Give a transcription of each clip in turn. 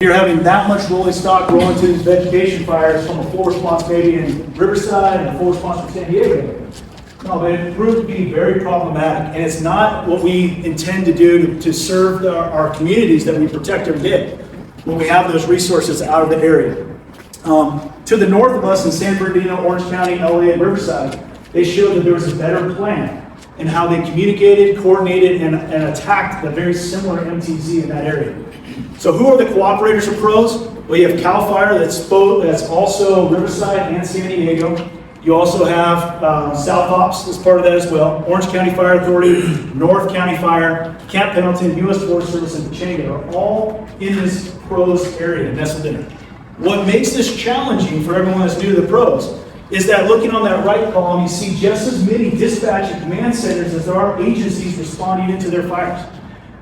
You're having that much rolling stock rolling to these vegetation fires from a full response maybe in Riverside and a full response in San Diego. No, but it proved to be very problematic, and it's not what we intend to do to serve our communities that we protect every day when we have those resources out of the area. To the north of us in San Bernardino, Orange County, LA, and Riverside, they showed that there was a better plan in how they communicated, coordinated, and attacked the very similar MTZ in that area. So who are the cooperators or pros? Well, you have CAL FIRE that's also Riverside and San Diego. You also have South Ops as part of that as well. Orange County Fire Authority, North County Fire, Camp Pendleton, U.S. Forest Service, and Pechanga are all in this pros area nestled in it. What makes this challenging for everyone that's new to the pros is that looking on that right column, you see just as many dispatch and command centers as there are agencies responding into their fires.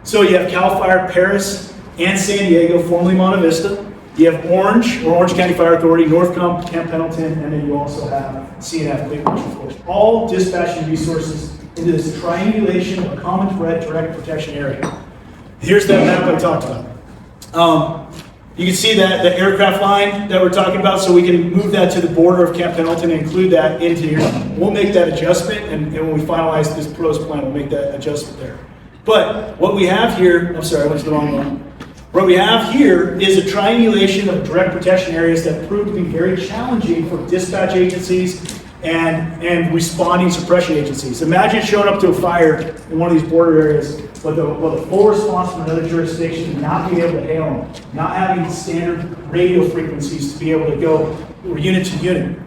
So you have CAL FIRE Paris and San Diego, formerly Monte Vista. You have Orange County Fire Authority, North Camp Pendleton, and then you also have CNF, Clayton National Forest. All dispatching resources into this triangulation of a common threat direct protection area. Here's that map I talked about. You can see that the aircraft line that we're talking about, so we can move that to the border of Camp Pendleton and include that into here. We'll make that adjustment, and when we finalize this pros plan, we'll make that adjustment there. But what we have here, I'm sorry, I went to the wrong one. What we have here is a triangulation of direct protection areas that proved to be very challenging for dispatch agencies and responding suppression agencies. Imagine showing up to a fire in one of these border areas with a full response from another jurisdiction, not being able to hail them, not having standard radio frequencies to be able to go unit to unit.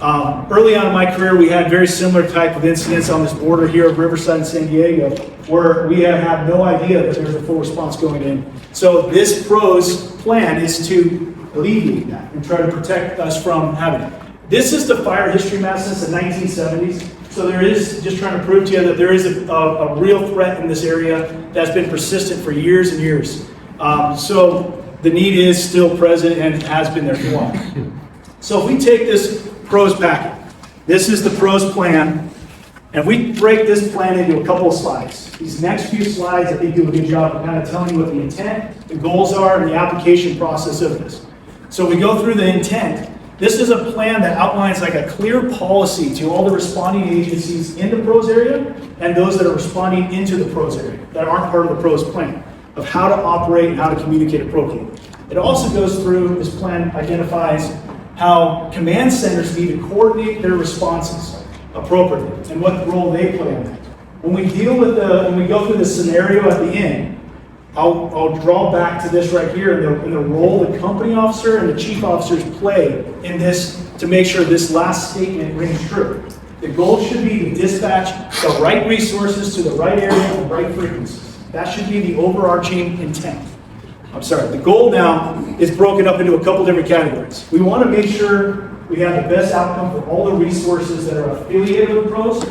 Early on in my career, we had very similar type of incidents on this border here of Riverside and San Diego, where we have no idea that there's a full response going in. So this pros plan is to alleviate that and try to protect us from having it. This is the fire history map since the 1970s. So there is, just trying to prove to you that there is a real threat in this area that's been persistent for years and years. So the need is still present and has been there for a while. So if we take this pros packet, this is the pros plan, and we break this plan into a couple of slides. These next few slides, I think, do a good job of kind of telling you what the intent, the goals are, and the application process of this. So we go through the intent. This is a plan that outlines like a clear policy to all the responding agencies in the pros area and those that are responding into the pros area that aren't part of the pros plan of how to operate and how to communicate appropriately. It also goes through, this plan identifies how command centers need to coordinate their responses appropriately and what role they play in that. When we go through the scenario at the end, I'll draw back to this right here in the role the company officer and the chief officers play in this to make sure this last statement rings true. The goal should be to dispatch the right resources to the right area and right frequencies. That should be the overarching intent. The goal now is broken up into a couple different categories. We want to make sure we have the best outcome for all the resources that are affiliated with pros,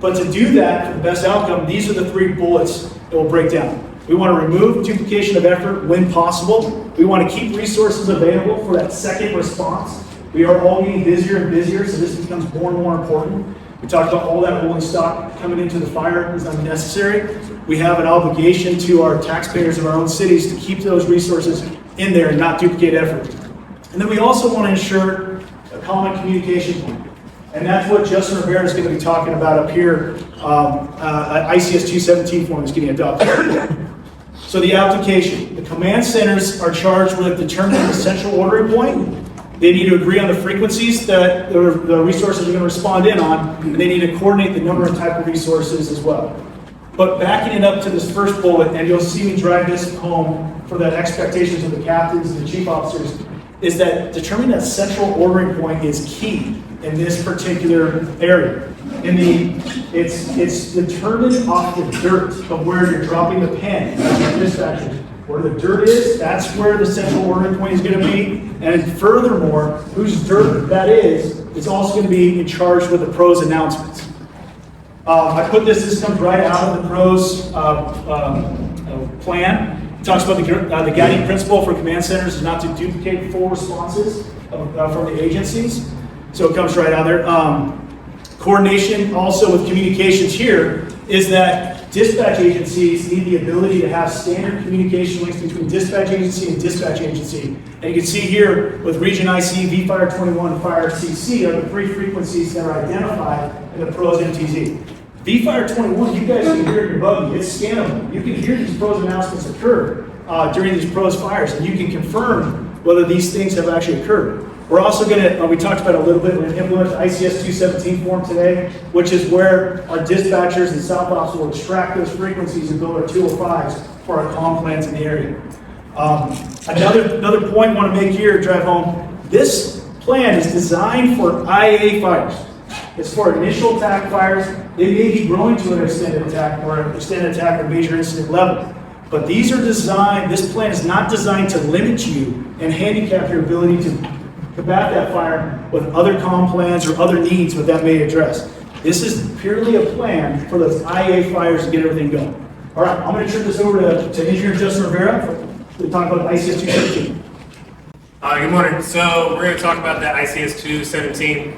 but to do that for the best outcome, these are the 3 bullets that we'll break down. We want to remove duplication of effort when possible. We want to keep resources available for that second response. We are all getting busier and busier, so this becomes more and more important. We talked about all that rolling stock coming into the fire is unnecessary. We have an obligation to our taxpayers of our own cities to keep those resources in there and not duplicate effort. And then we also want to ensure a common communication point. And that's what Justin Rivera is going to be talking about up here. ICS 217 form is getting adopted. So the application, the command centers are charged with determining the central ordering point. They need to agree on the frequencies that the resources are going to respond in on, and they need to coordinate the number and type of resources as well. But backing it up to this first bullet, and you'll see me drive this home for the expectations of the captains and the chief officers, is that determining that central ordering point is key in this particular area. It's determined off the dirt of where you're dropping the pin as dispatcher. Where the dirt is, that's where the central ordering point is going to be. And furthermore, whose dirt that is also going to be in charge with the pros announcements. I put this comes right out of the pros plan. It talks about the guiding principle for command centers is not to duplicate full responses from the agencies. So it comes right out there. Coordination also with communications here is that Dispatch agencies need the ability to have standard communication links between dispatch agency and dispatch agency. And you can see here with Region IC, vFire 21, and Fire CC are the three frequencies that are identified in the PROS MTZ. vFire 21, you guys can hear it in your buggy, it's scannable. You can hear these PROS announcements occur during these PROS fires, and you can confirm whether these things have actually occurred. We're also going to, we talked about it a little bit, we're going to implement the ICS 217 form today, which is where our dispatchers and South Ops will extract those frequencies and build our 205s for our comm plans in the area. Another point I want to make here, drive home, this plan is designed for IAA fires. It's for initial attack fires. They may be growing to an extended attack or major incident level. But these are designed, this plan is not designed to limit you and handicap your ability to combat that fire with other comm plans or other needs that that may address. This is purely a plan for those IA fires to get everything going. All right, I'm going to turn this over to Engineer Justin Rivera to talk about ICS 217. Good morning. So we're going to talk about the ICS 217.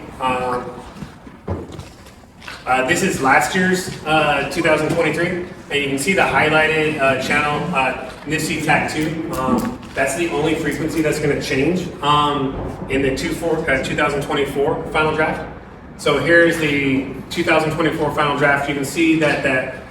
This is last year's 2023, and you can see the highlighted channel, NIFC TAC 2. That's the only frequency that's going to change in the 2024 final draft. So here's the 2024 final draft. You can see that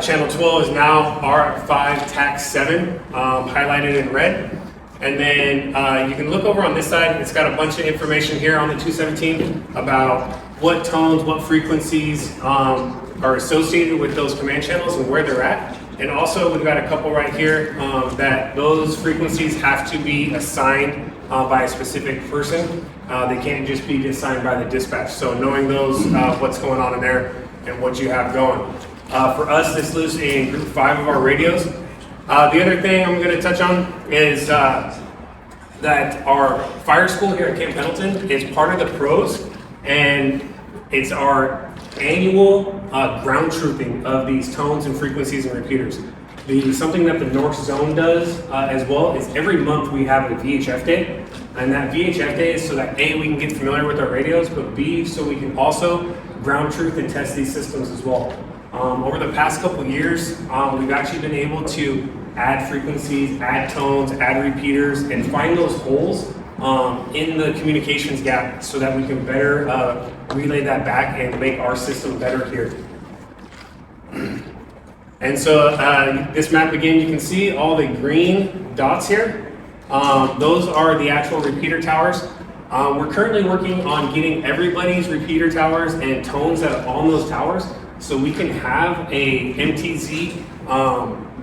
channel 12 is now R5 TAC 7, highlighted in red. And then you can look over on this side. It's got a bunch of information here on the 217 about what tones, what frequencies are associated with those command channels and where they're at. And also we've got a couple right here that those frequencies have to be assigned by a specific person. They can't just be assigned by the dispatch. So knowing those, what's going on in there and what you have going. For us, this lives in group 5 of our radios. The other thing I'm going to touch on is that our fire school here at Camp Pendleton is part of the PROS, and it's our annual ground truthing of these tones and frequencies and repeaters. Something that the North Zone does as well is every month we have a VHF day, and that VHF day is so that A, we can get familiar with our radios, but B, so we can also ground truth and test these systems as well. Over the past couple years, we've actually been able to add frequencies, add tones, add repeaters, and find those holes in the communications gap so that we can better relay that back and make our system better here. And so this map, again, you can see all the green dots here. Those are the actual repeater towers. We're currently working on getting everybody's repeater towers and tones that are on those towers so we can have a MTZ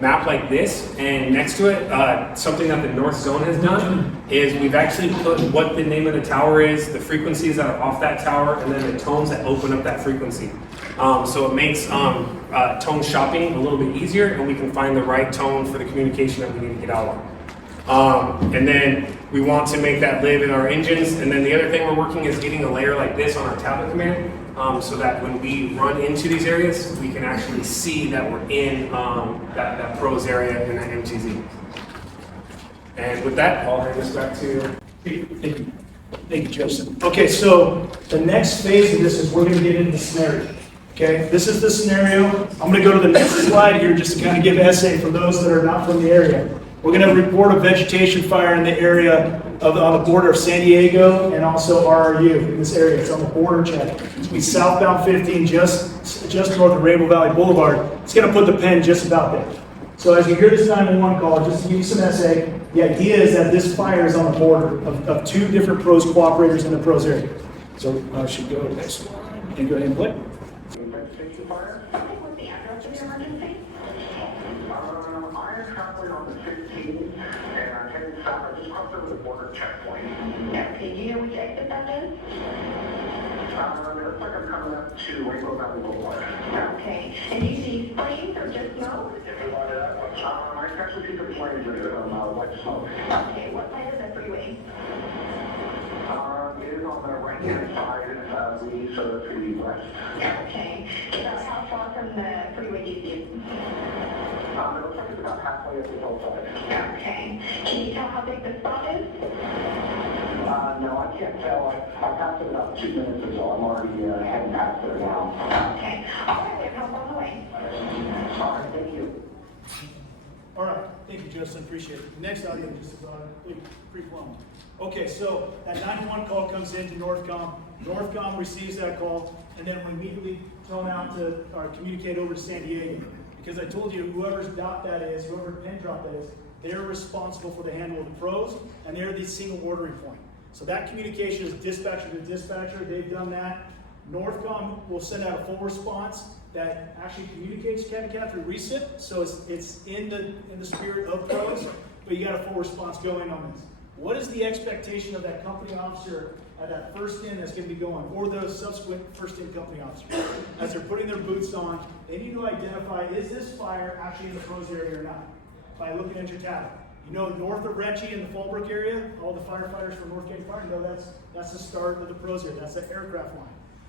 map like this, and next to it, something that the North Zone has done is we've actually put what the name of the tower is, the frequencies that are off that tower, and then the tones that open up that frequency. So it makes tone shopping a little bit easier, and we can find the right tone for the communication that we need to get out on. And then we want to make that live in our engines, and then the other thing we're working is getting a layer like this on our tablet command, so that when we run into these areas, we can actually see that we're in that PROS area in that MTZ. And with that, I'll hand this back to you. Thank you, Justin. Okay, so the next phase of this is we're going to get into the scenario. Okay, this is the scenario. I'm going to go to the next slide here just to kind of give an essay for those that are not from the area. We're going to report a vegetation fire in the area on the border of San Diego and also RRU in this area. It's on the border check. It's be southbound 15, just north of Rainbow Valley Boulevard. It's going to put the pen just about there. So as you hear this 911 call, just to give you some essay, the idea is that this fire is on the border of two different PROS cooperators in the PROS area. So I should go to the next one and go ahead and play. I am traveling on the 15th, and I'm heading south. I just crossed over the border checkpoint. Okay, do you know which exit that is? It looks like I'm coming up to Rainbow Valley Boulevard. Okay, and do you see flames or just smoke? I can actually see some flames in white smoke. Okay, what side of the freeway? It is on the right-hand side, so to the west. Okay, about how far from the freeway do you see it? It looks like it's about halfway up the hillside. Okay, can you tell how big the spot is? No, I can't tell. I passed it about 2 minutes ago. I'm already heading past there now. Okay. All right, we have help on the way. All right, thank you. All right, thank you, Justin, appreciate it. The next item just is pretty long. Okay, so that 911 call comes into Northcom. Northcom receives that call, and then we immediately tone out to, or communicate over to San Diego. Because I told you, whoever's dot that is, whoever pin drop that is, they're responsible for the handle of the pros, and they're the single ordering point. So that communication is dispatcher to dispatcher, they've done that. Northcom will send out a full response that actually communicates CAT through RECIP, so it's in the spirit of pros, but you got a full response going on this. What is the expectation of that company officer at that first in that's going to be going, or those subsequent first in company officers? As they're putting their boots on, they need to identify, is this fire actually in the pros area or not? By looking at your tab. You know, north of Retchie in the Fallbrook area, all the firefighters from North County Fire know that's the start of the pros area, that's the aircraft line.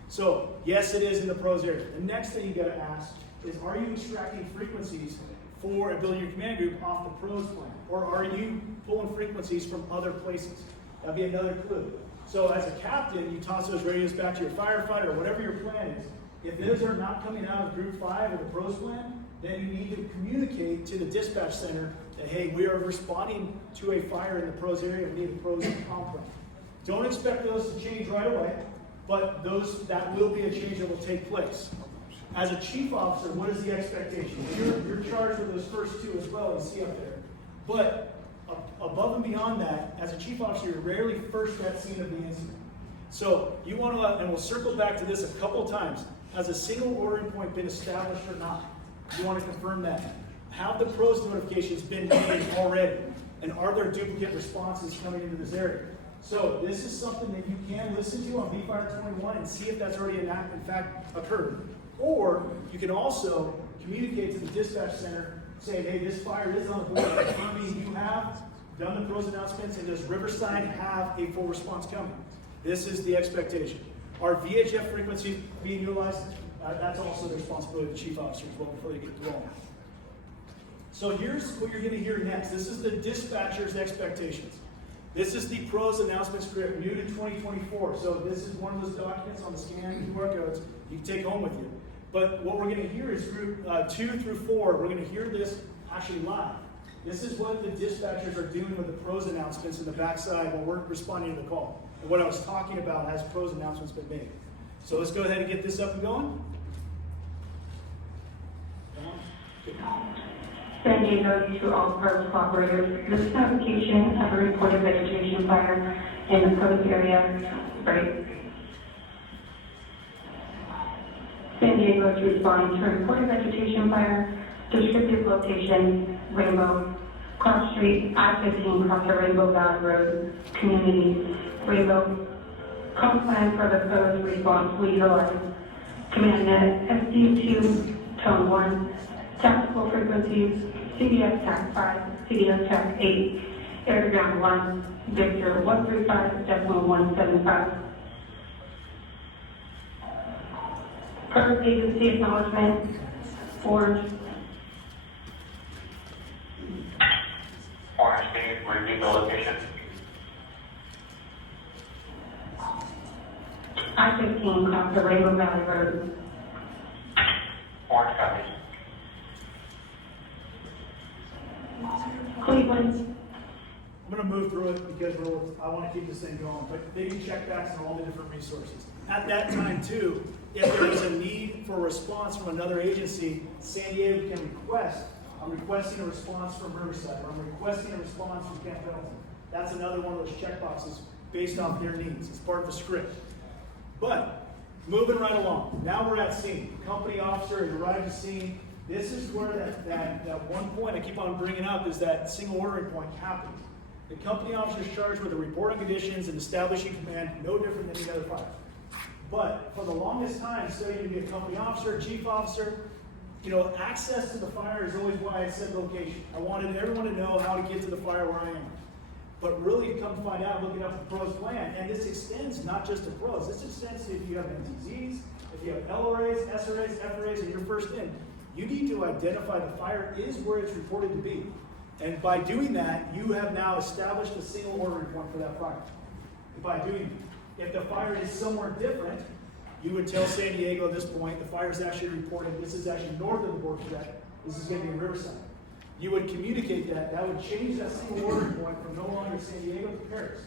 So, yes, it is in the pros area. The next thing you gotta ask is, are you extracting frequencies for a building your command group off the pros plan? Or are you pulling frequencies from other places? That'd be another clue. So as a captain, you toss those radios back to your firefighter or whatever your plan is. If those are not coming out of group 5 or the pros plan, then you need to communicate to the dispatch center that, hey, we are responding to a fire in the pros area, we need a pros comp plan. Don't expect those to change right away, but that will be a change that will take place. As a chief officer, what is the expectation? You're charged with those first two as well, you see up there. But above and beyond that, as a chief officer, you're rarely first at scene of the incident. So you want to, and we'll circle back to this a couple times, has a single ordering point been established or not? You want to confirm that. Have the pros notifications been made already? And are there duplicate responses coming into this area? So this is something that you can listen to on BFire 21 and see if that's already in fact occurred. Or you can also communicate to the dispatch center saying, hey, this fire is on the board. Confirming you have done the pros announcements, and does Riverside have a full response coming? This is the expectation. Are VHF frequencies being utilized? That's also the responsibility of the chief officer as well before they get to roll. So here's what you're going to hear next. This is the dispatcher's expectations. This is the pros announcement script, new to 2024. So this is one of those documents on the scan QR codes you can take home with you. But what we're going to hear is group 2 through 4. We're going to hear this actually live. This is what the dispatchers are doing with the pros announcements in the backside while we're responding to the call. And what I was talking about has pros announcements been made. So let's go ahead and get this up and going. San Diego to all pros cooperators. This application of a reported vegetation fire in the pros area. Right. San Diego is responding to a reported vegetation fire. Descriptive location, Rainbow, Cross Street, I-15, across the Rainbow Valley Road, community, Rainbow. Comp plan for the pros response we utilize. Command net, SD2, tone 1, tactical frequencies, CDS TAC 5, CDS TAC 8, air to ground 1, Victor 135.175. First agency acknowledgement, Orange. Orange, can you repeat the location? I-15 across the Rainbow Valley Road. Orange copy. Cleveland. I'm going to move through it because I want to keep this thing going, but they can check backs on all the different resources. At that time, too, if there is a need for a response from another agency, San Diego can request, I'm requesting a response from Riverside, or I'm requesting a response from Camp Pendleton. That's another one of those checkboxes based off their needs. It's part of the script. But moving right along, now we're at scene. Company officer has arrived at scene. This is where that one point I keep on bringing up is that single ordering point happens. The company officer is charged with the reporting conditions and establishing command, no different than any other fire. But for the longest time, studying to be a company officer, chief officer, access to the fire is always why I said location. I wanted everyone to know how to get to the fire where I am. But really, to come to find out, looking up the pros plan, and this extends not just to pros, this extends to if you have NTZs, if you have LRAs, SRAs, FRAs, and you're first in. You need to identify the fire is where it's reported to be. And by doing that, you have now established a single ordering point for that fire. by doing that. If the fire is somewhere different, you would tell San Diego at this point, the fire is actually reported, this is actually north of the border track, this is going to be in Riverside. You would communicate that, that would change that single ordering point from no longer San Diego to Paris.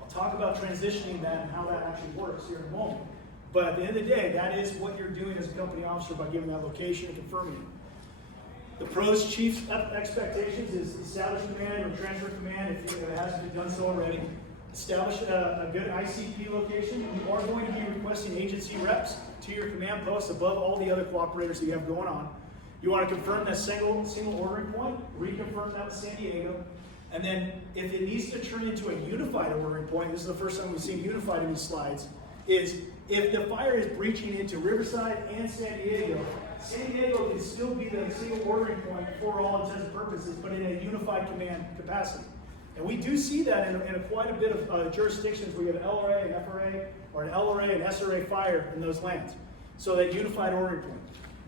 I'll talk about transitioning that and how that actually works here in a moment. But at the end of the day, that is what you're doing as a company officer by giving that location and confirming it. The PRO's chief's expectations is establish command or transfer command if it hasn't been done so already. Establish a good ICP location. You are going to be requesting agency reps to your command posts above all the other cooperators that you have going on. You want to confirm that single ordering point, reconfirm that with San Diego. And then if it needs to turn into a unified ordering point, this is the first time we've seen unified in these slides, is if the fire is breaching into Riverside and San Diego can still be the single ordering point for all intents and purposes, but in a unified command capacity. And we do see that in quite a bit of jurisdictions where you have an LRA, an FRA, or an LRA and SRA fire in those lands. So that unified ordering point.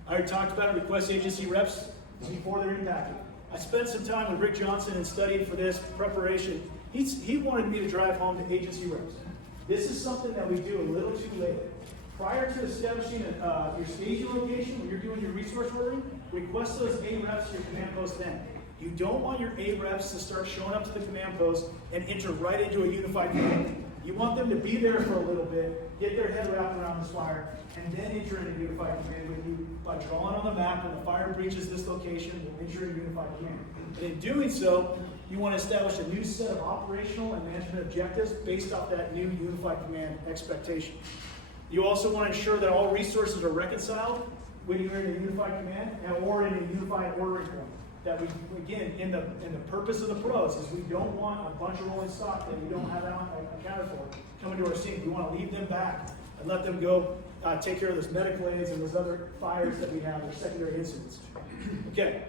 I already talked about it, request agency reps before they're impacted. I spent some time with Rick Johnson and studied for this preparation. He wanted me to drive home to agency reps. This is something that we do a little too late. Prior to establishing your staging location, when you're doing your resource ordering, request those A reps to your command post then. You don't want your A reps to start showing up to the command post and enter right into a unified command. You want them to be there for a little bit, get their head wrapped around this fire, and then enter into unified command with you by drawing on the map when the fire breaches this location, we'll enter into unified command. And in doing so, you want to establish a new set of operational and management objectives based off that new unified command expectation. You also want to ensure that all resources are reconciled when you're in a unified command or in a unified ordering point. That we, again, in the purpose of the pros is we don't want a bunch of rolling stock that we don't have accounted for coming to our scene. We want to leave them back and let them go take care of those medical aids and those other fires that we have, or secondary incidents. Okay,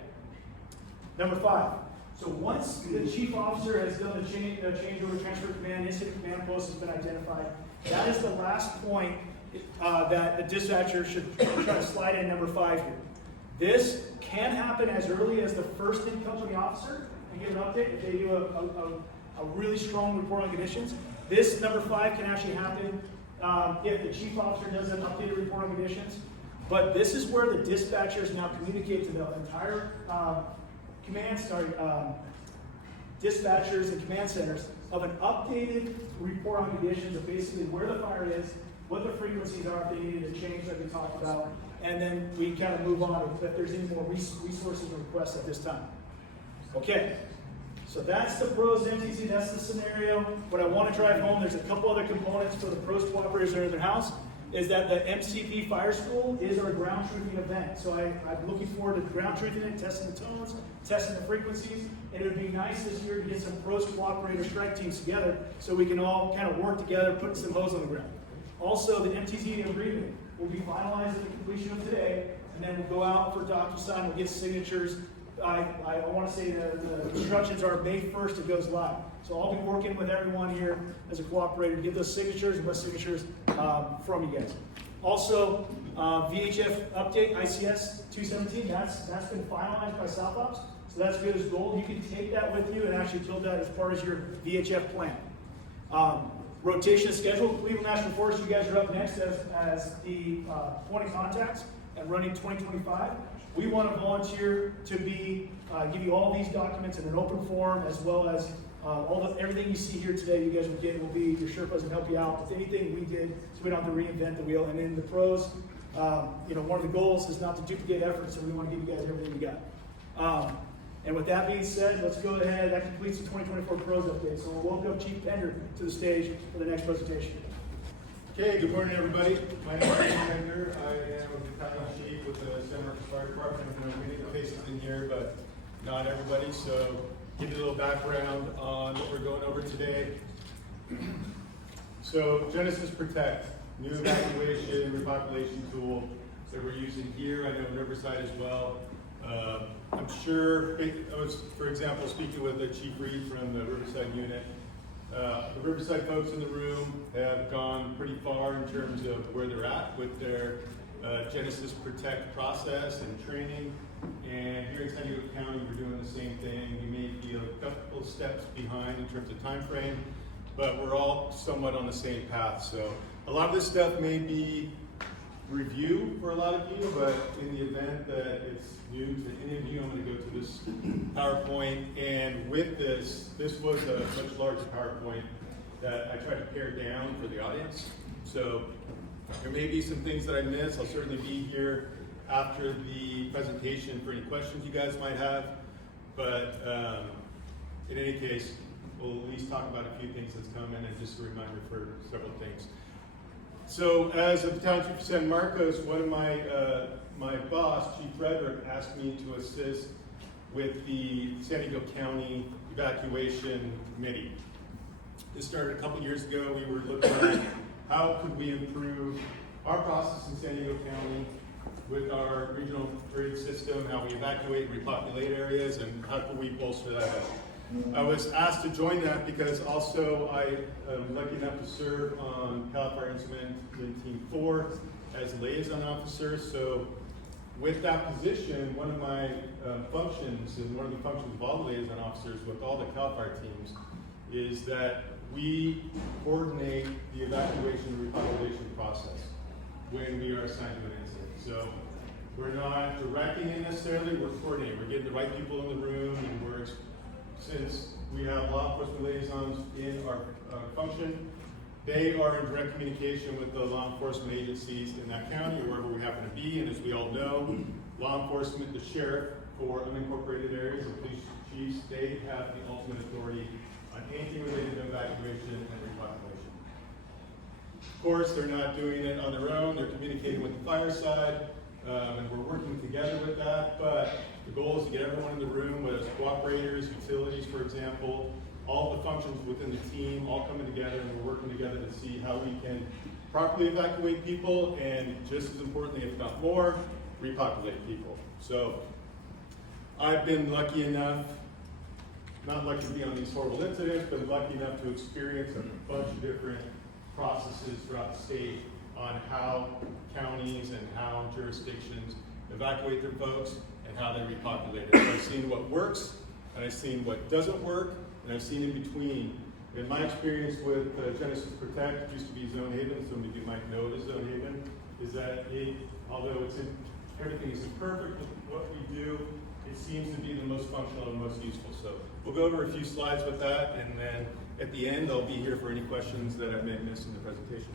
number 5. So once the chief officer has done the change order, transfer command, incident command post has been identified, that is the last point that the dispatcher should try to slide in number 5 here. This can happen as early as the first in-company officer and give an update if they do a really strong report on conditions. This number 5 can actually happen if the chief officer does an updated report on conditions. But this is where the dispatchers now communicate to the entire dispatchers and command centers of an updated report on conditions of basically where the fire is, what the frequencies are if they needed to change like we talked about, and then we kind of move on if there's any more resources and requests at this time. Okay, so that's the pros MTC, that's the scenario. What I want to drive home, there's a couple other components for the pros cooperators that are in their house, is that the MCP Fire School is our ground truthing event. So I'm looking forward to ground truthing it, testing the tones, testing the frequencies, and it would be nice this year to get some pros cooperator strike teams together so we can all kind of work together, putting some hose on the ground. Also, the MTZ agreement will be finalized at the completion of today, and then we'll go out for DocuSign, we'll get signatures. I want to say the instructions are May 1st, it goes live. So I'll be working with everyone here as a cooperator to get those signatures and best signatures from you guys. Also, VHF update, ICS 217, that's been finalized by South Ops, so that's good as gold. You can take that with you and actually build that as part of your VHF plan. Rotation schedule, Cleveland National Forest, you guys are up next as the point of contacts and running 2025. We want to volunteer to give you all these documents in an open form, as well as everything you see here today. You guys will be your Sherpas and help you out with anything we did, so we don't have to reinvent the wheel. And then the pros, one of the goals is not to duplicate efforts, so we want to give you guys everything we got. And with that being said, let's go ahead. That completes the 2024 pros update. So we'll welcome Chief Pender to the stage for the next presentation. Okay, good morning, everybody. My name is Chief Pender. I am a battalion chief with the San Marcos Fire Department. I know many of the faces in here, but not everybody. So give you a little background on what we're going over today. So Genesis Protect, new evacuation, repopulation tool that we're using here. I know in Riverside as well. I'm sure, I was, for example, speaking with Chief Reed from the Riverside unit. The Riverside folks in the room have gone pretty far in terms of where they're at with their Genesis Protect process and training. And here in San Diego County, we're doing the same thing. You may be a couple steps behind in terms of time frame, but we're all somewhat on the same path. So a lot of this stuff may be review for a lot of you, but in the event that it's new to any of you, I'm going to go to this PowerPoint. And with this was a much larger PowerPoint that I tried to pare down for the audience. So there may be some things that I missed. I'll certainly be here after the presentation for any questions you guys might have. But in any case, we'll at least talk about a few things that's coming and just a reminder for several things. So as a township of San Marcos, one of my boss, Chief Frederick, asked me to assist with the San Diego County Evacuation Committee. This started a couple years ago. We were looking at how could we improve our process in San Diego County with our regional grid system, how we evacuate and repopulate areas, and how can we bolster that up. I was asked to join that because also I am lucky enough to serve on Cal Fire Instrument Team 4 as liaison officer. So with that position, one of my functions, and one of the functions of all the liaison officers with all the Cal Fire teams, is that we coordinate the evacuation and repopulation process when we are assigned to an incident. So we're not directing it necessarily, we're coordinating. We're getting the right people in the room, and since we have law enforcement liaisons in our function, they are in direct communication with the law enforcement agencies in that county or wherever we happen to be. And as we all know, law enforcement, the sheriff for unincorporated areas, the police chiefs, they have the ultimate authority on anything related to evacuation and repopulation. Of course, they're not doing it on their own. They're communicating with the fire side, and we're working together with that. But the goal is to get everyone in the room, whether it's cooperators, utilities, for example, all the functions within the team all coming together, and we're working together to see how we can properly evacuate people, and just as importantly, if not more, repopulate people. So I've been lucky enough, not lucky to be on these horrible incidents, but lucky enough to experience a bunch of different processes throughout the state on how counties and how jurisdictions evacuate their folks and how they repopulate it. So I've seen what works, and I've seen what doesn't work, and I've seen in between. In my experience with Genesis Protect, it used to be Zone Haven, some of you might know it as Zone Haven, is that although everything is imperfect with what we do, it seems to be the most functional and most useful. So we'll go over a few slides with that, and then at the end, I'll be here for any questions that I may have missed in the presentation.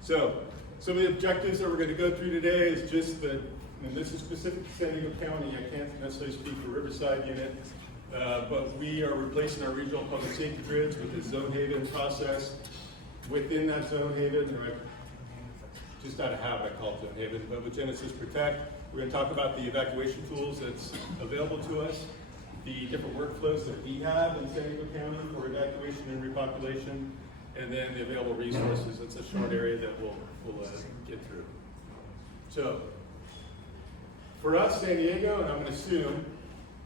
So some of the objectives that we're going to go through today is just and this is specific to San Diego County. I can't necessarily speak for Riverside unit, but we are replacing our regional public safety grids with the Zone Haven process. Within that Zone Haven, just out of habit I call it Zone Haven, but with Genesis Protect, we're going to talk about the evacuation tools that's available to us, the different workflows that we have in San Diego County for evacuation and repopulation, and then the available resources. It's a short area that we'll get through. So, for us, San Diego, and I'm going to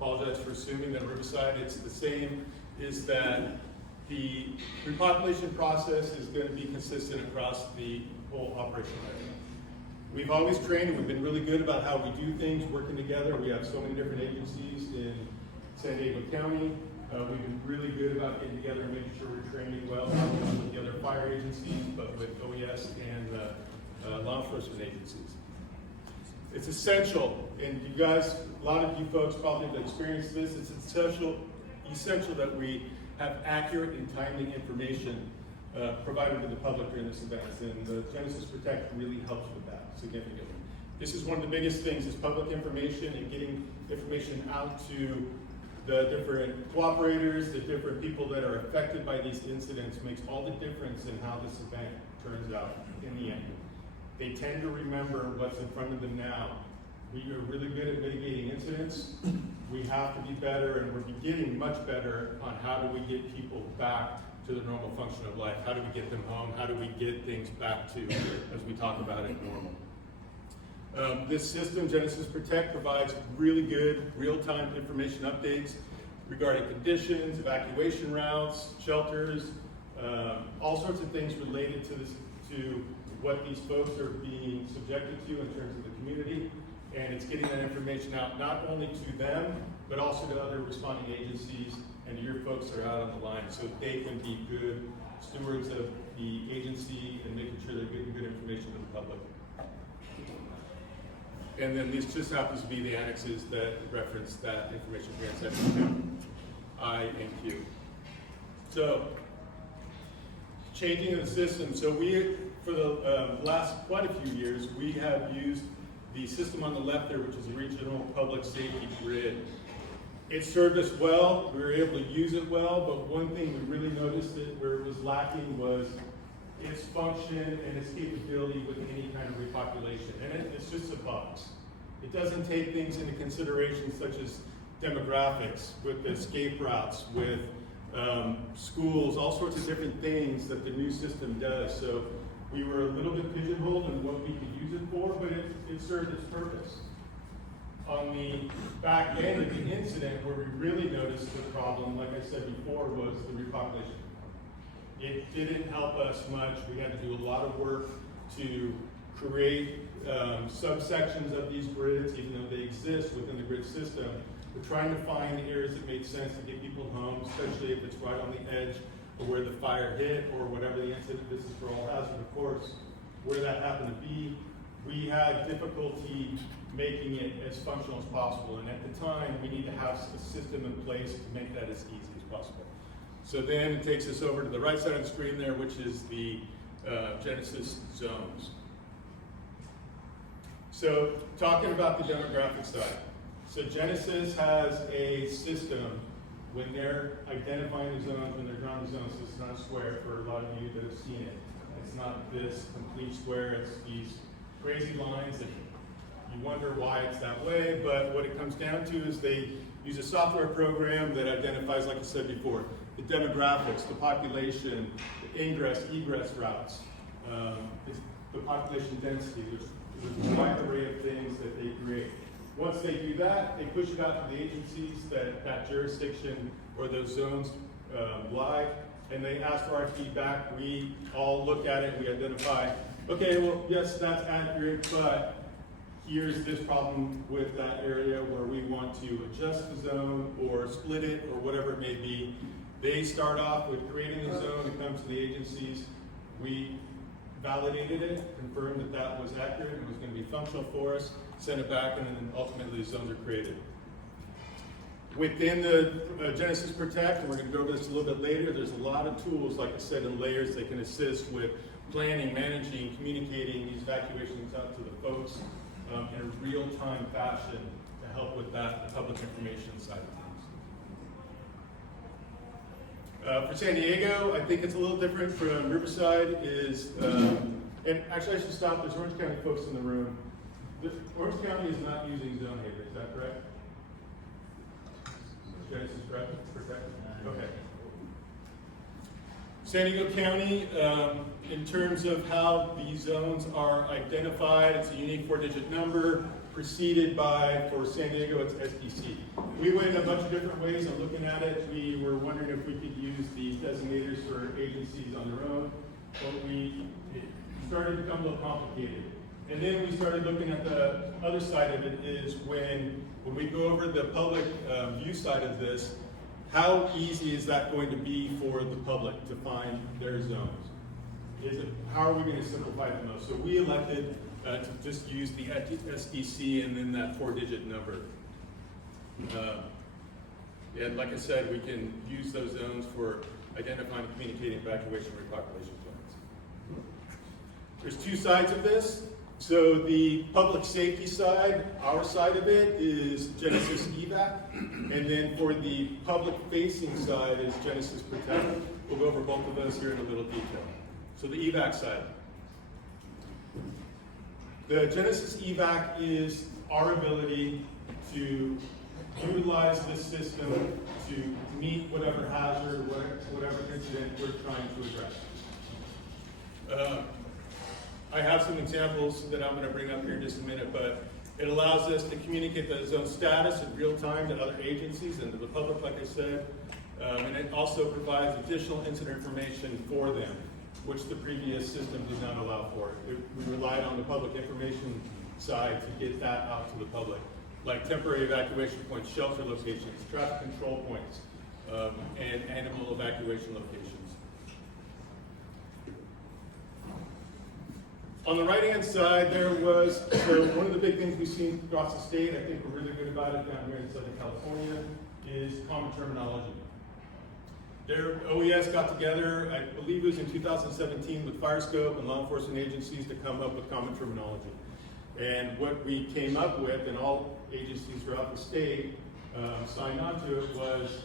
apologize for assuming that Riverside, it's the same, is that the repopulation process is going to be consistent across the whole operation area. We've always trained, and we've been really good about how we do things, working together. We have so many different agencies in San Diego County. We've been really good about getting together and making sure we're training well, not only with the other fire agencies, but with OES and law enforcement agencies. It's essential, and you guys, a lot of you folks probably have experienced this, it's essential that we have accurate and timely information provided to the public during this event, and the Genesis Protect really helps with that significantly. This is one of the biggest things, is public information and getting information out to the different cooperators, the different people that are affected by these incidents makes all the difference in how this event turns out in the end. They tend to remember what's in front of them now. We are really good at mitigating incidents. We have to be better, and we're getting much better on how do we get people back to the normal function of life. How do we get them home? How do we get things back to, as we talk about it, normal? This system, Genesis Protect, provides really good real-time information updates regarding conditions, evacuation routes, shelters, all sorts of things related to what these folks are being subjected to in terms of the community. And it's getting that information out not only to them, but also to other responding agencies and to your folks that are out on the line, so they can be good stewards of the agency and making sure they're getting good information to the public. And then this just happens to be the annexes that reference that information transaction account, I and Q. So, changing the system. So we, for the last quite a few years, we have used the system on the left there, which is the Regional Public Safety Grid. It served us well, we were able to use it well, but one thing we really noticed that where it was lacking was its function and its capability with any kind of repopulation. And it's just a box. It doesn't take things into consideration such as demographics, with escape routes, with schools, all sorts of different things that the new system does. So we were a little bit pigeonholed in what we could use it for, but it served its purpose. On the back end of the incident, where we really noticed the problem, like I said before, was the repopulation. It didn't help us much. We had to do a lot of work to create subsections of these grids, even though they exist within the grid system. We're trying to find areas that make sense to get people home, especially if it's right on the edge of where the fire hit or whatever the incident. This is for all hazard, of course, where that happened to be. We had difficulty making it as functional as possible, and at the time, we need to have a system in place to make that as easy as possible. So then it takes us over to the right side of the screen there, which is the Genesis zones. So talking about the demographic side. So Genesis has a system when they're identifying the zones, when they're drawing the zones. It's not a square for a lot of you that have seen it. It's not this complete square, it's these crazy lines that you wonder why it's that way, but what it comes down to is they use a software program that identifies, like I said before, the demographics, the population, the ingress, egress routes, the population density. There's a wide array of things that they create. Once they do that, they push it out to the agencies that jurisdiction or those zones lie, and they ask for our feedback. We all look at it, we identify, okay, well, yes, that's accurate, but here's this problem with that area where we want to adjust the zone or split it or whatever it may be. They start off with creating the zone, it comes to the agencies. We validated it, confirmed that that was accurate and was going to be functional for us, sent it back, and then ultimately the zones are created. Within the Genesis Protect, and we're going to go over this a little bit later, there's a lot of tools, like I said, in layers that can assist with planning, managing, communicating these evacuations out to the folks in a real-time fashion to help with that, the public information side of things. For San Diego, I think it's a little different from Riverside is, and actually I should stop, there's Orange County folks in the room. Orange County is not using zone haven, is that correct? Genesis, correct? Okay. San Diego County, in terms of how these zones are identified, it's a unique 4-digit number preceded by, for San Diego, it's SDC. We went a bunch of different ways of looking at it. We were wondering if we could use the designators for agencies on their own, but it started to become a little complicated. And then we started looking at the other side of it is when we go over the public view side of this, how easy is that going to be for the public to find their zones? How are we going to simplify it the most? So we elected to just use the SDC and then that 4-digit number. And like I said, we can use those zones for identifying and communicating evacuation repopulation plans. There's two sides of this. So the public safety side, our side of it, is Genesis EVAC, and then for the public facing side is Genesis Protect. We'll go over both of those here in a little detail. So the EVAC side. The Genesis EVAC is our ability to utilize this system to meet whatever hazard, whatever incident we're trying to address. I have some examples that I'm going to bring up here in just a minute, but it allows us to communicate the zone status in real time to other agencies and to the public, like I said, and it also provides additional incident information for them, which the previous system did not allow for. We relied on the public information side to get that out to the public, like temporary evacuation points, shelter locations, traffic control points, and animal evacuation locations. On the right-hand side, so one of the big things we've seen across the state, I think we're really good about it down here in Southern California, is common terminology. Their OES got together, I believe it was in 2017, with Firescope and law enforcement agencies to come up with common terminology. And what we came up with, and all agencies throughout the state signed on to it, was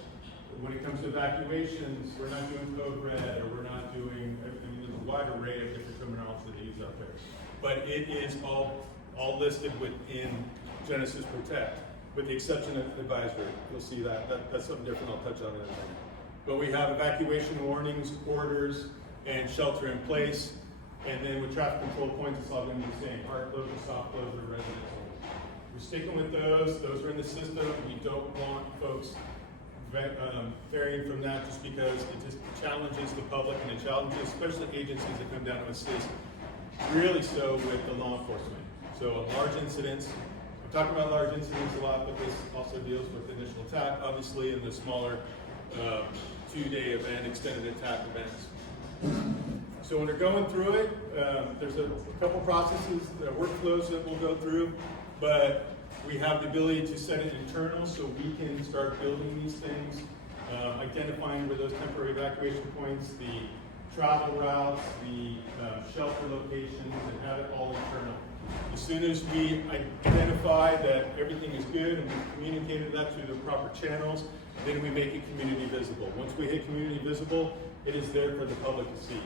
when it comes to evacuations, we're not doing code red, or we're not doing, there's a wide array of different terminology that they use out there. But it is all listed within Genesis Protect, with the exception of advisory. You'll see that's something different I'll touch on in a minute. But we have evacuation warnings, orders, and shelter in place. And then with traffic control points, it's all going to be the same: hard closure, soft closure, residence only. We're sticking with those. Those are in the system. We don't want folks varying from that, just because it just challenges the public, and it challenges especially agencies that come down to assist, really so with the law enforcement. So large incidents, I'm talking about large incidents a lot, but this also deals with initial attack, obviously, and the smaller 2-day event, extended attack events. So when we're going through it, there's a couple processes, workflows that we'll go through, but we have the ability to set it internal so we can start building these things, identifying where those temporary evacuation points, the travel routes, the shelter locations, and have it all internal. As soon as we identify that everything is good and we've communicated that through the proper channels, then we make it community visible. Once we hit community visible, it is there for the public to see.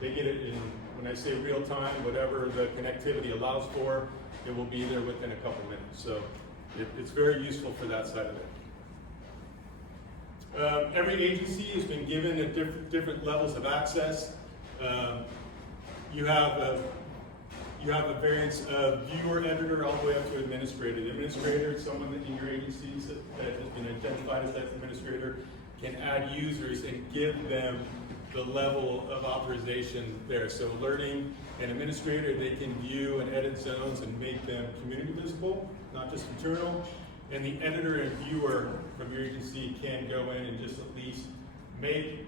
They get it in, when I say real time, whatever the connectivity allows for, it will be there within a couple minutes. So it's very useful for that side of it. Every agency has been given a different levels of access. You have a variance of viewer, editor, all the way up to administrator. The administrator is someone that in your agencies that has been identified as that administrator can add users and give them the level of authorization there. So alerting an administrator, they can view and edit zones and make them community visible, not just internal. And the editor and viewer from your agency can go in and just at least make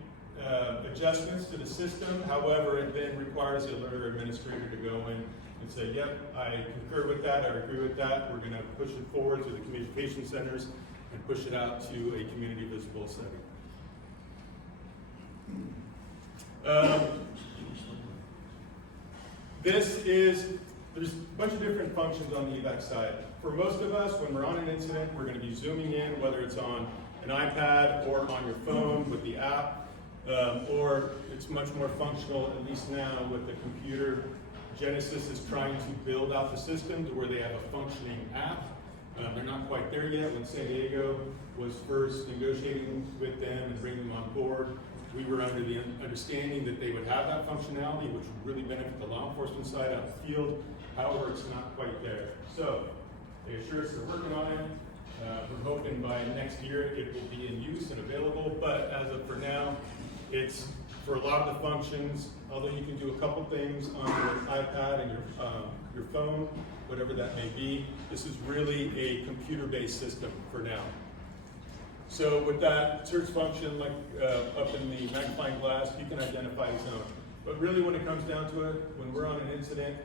adjustments to the system. However, it then requires the alerter administrator to go in and say, yep, I concur with that, I agree with that. We're gonna push it forward to the communication centers and push it out to a community visible setting. There's a bunch of different functions on the evac side. For most of us, when we're on an incident, we're going to be zooming in, whether it's on an iPad or on your phone with the app, or it's much more functional, at least now with the computer. Genesis is trying to build out the system to where they have a functioning app. They're not quite there yet. When San Diego was first negotiating with them and bringing them on board, we were under the understanding that they would have that functionality, which would really benefit the law enforcement side out in the field. However, it's not quite there. So they assure us they're working on it. We're hoping by next year it will be in use and available, but as of for now, it's for a lot of the functions, although you can do a couple things on your iPad and your phone, whatever that may be. This is really a computer-based system for now. So with that search function, like up in the magnifying glass, you can identify a zone. But really when it comes down to it, when we're on an incident,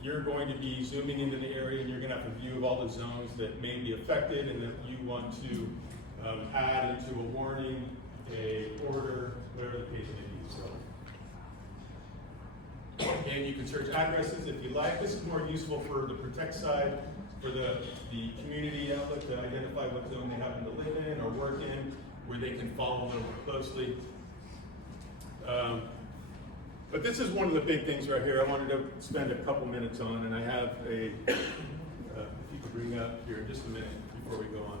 you're going to be zooming into the area and you're going to have a view of all the zones that may be affected and that you want to add into a warning, a order, whatever the case may be. So, and you can search addresses if you like. This is more useful for the protect side, for the community outlet to identify what zone they happen to live in or work in, where they can follow them closely. But this is one of the big things right here I wanted to spend a couple minutes on, and I have a, if you could bring up here in just a minute before we go on.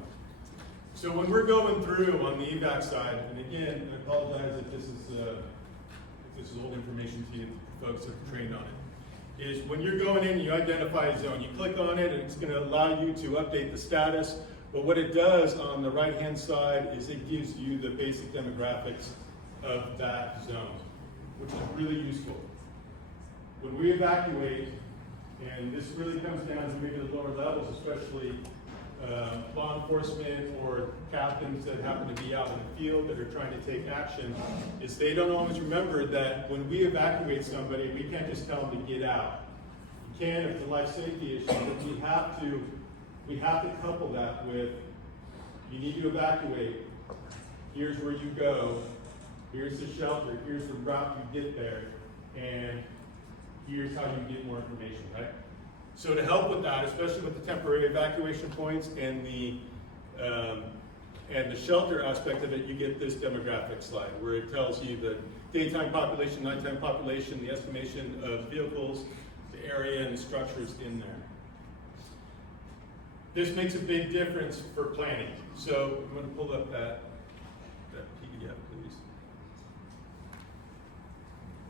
So when we're going through on the evac side, and again, I apologize if this is old information to you, folks that are trained on it, is when you're going in, you identify a zone. You click on it, and it's going to allow you to update the status. But what it does on the right-hand side is it gives you the basic demographics of that zone, which is really useful. When we evacuate, and this really comes down to maybe the lower levels, especially law enforcement, enforcement or captains that happen to be out in the field that are trying to take action is they don't always remember that when we evacuate somebody, we can't just tell them to get out. You can if it's a life safety issue, but we have to couple that with, you need to evacuate, here's where you go, here's the shelter, here's the route you get there, and here's how you get more information, right? So to help with that, especially with the temporary evacuation points and the shelter aspect of it, you get this demographic slide where it tells you the daytime population, nighttime population, the estimation of vehicles, the area and the structures in there. This makes a big difference for planning. So I'm going to pull up that PDF, please.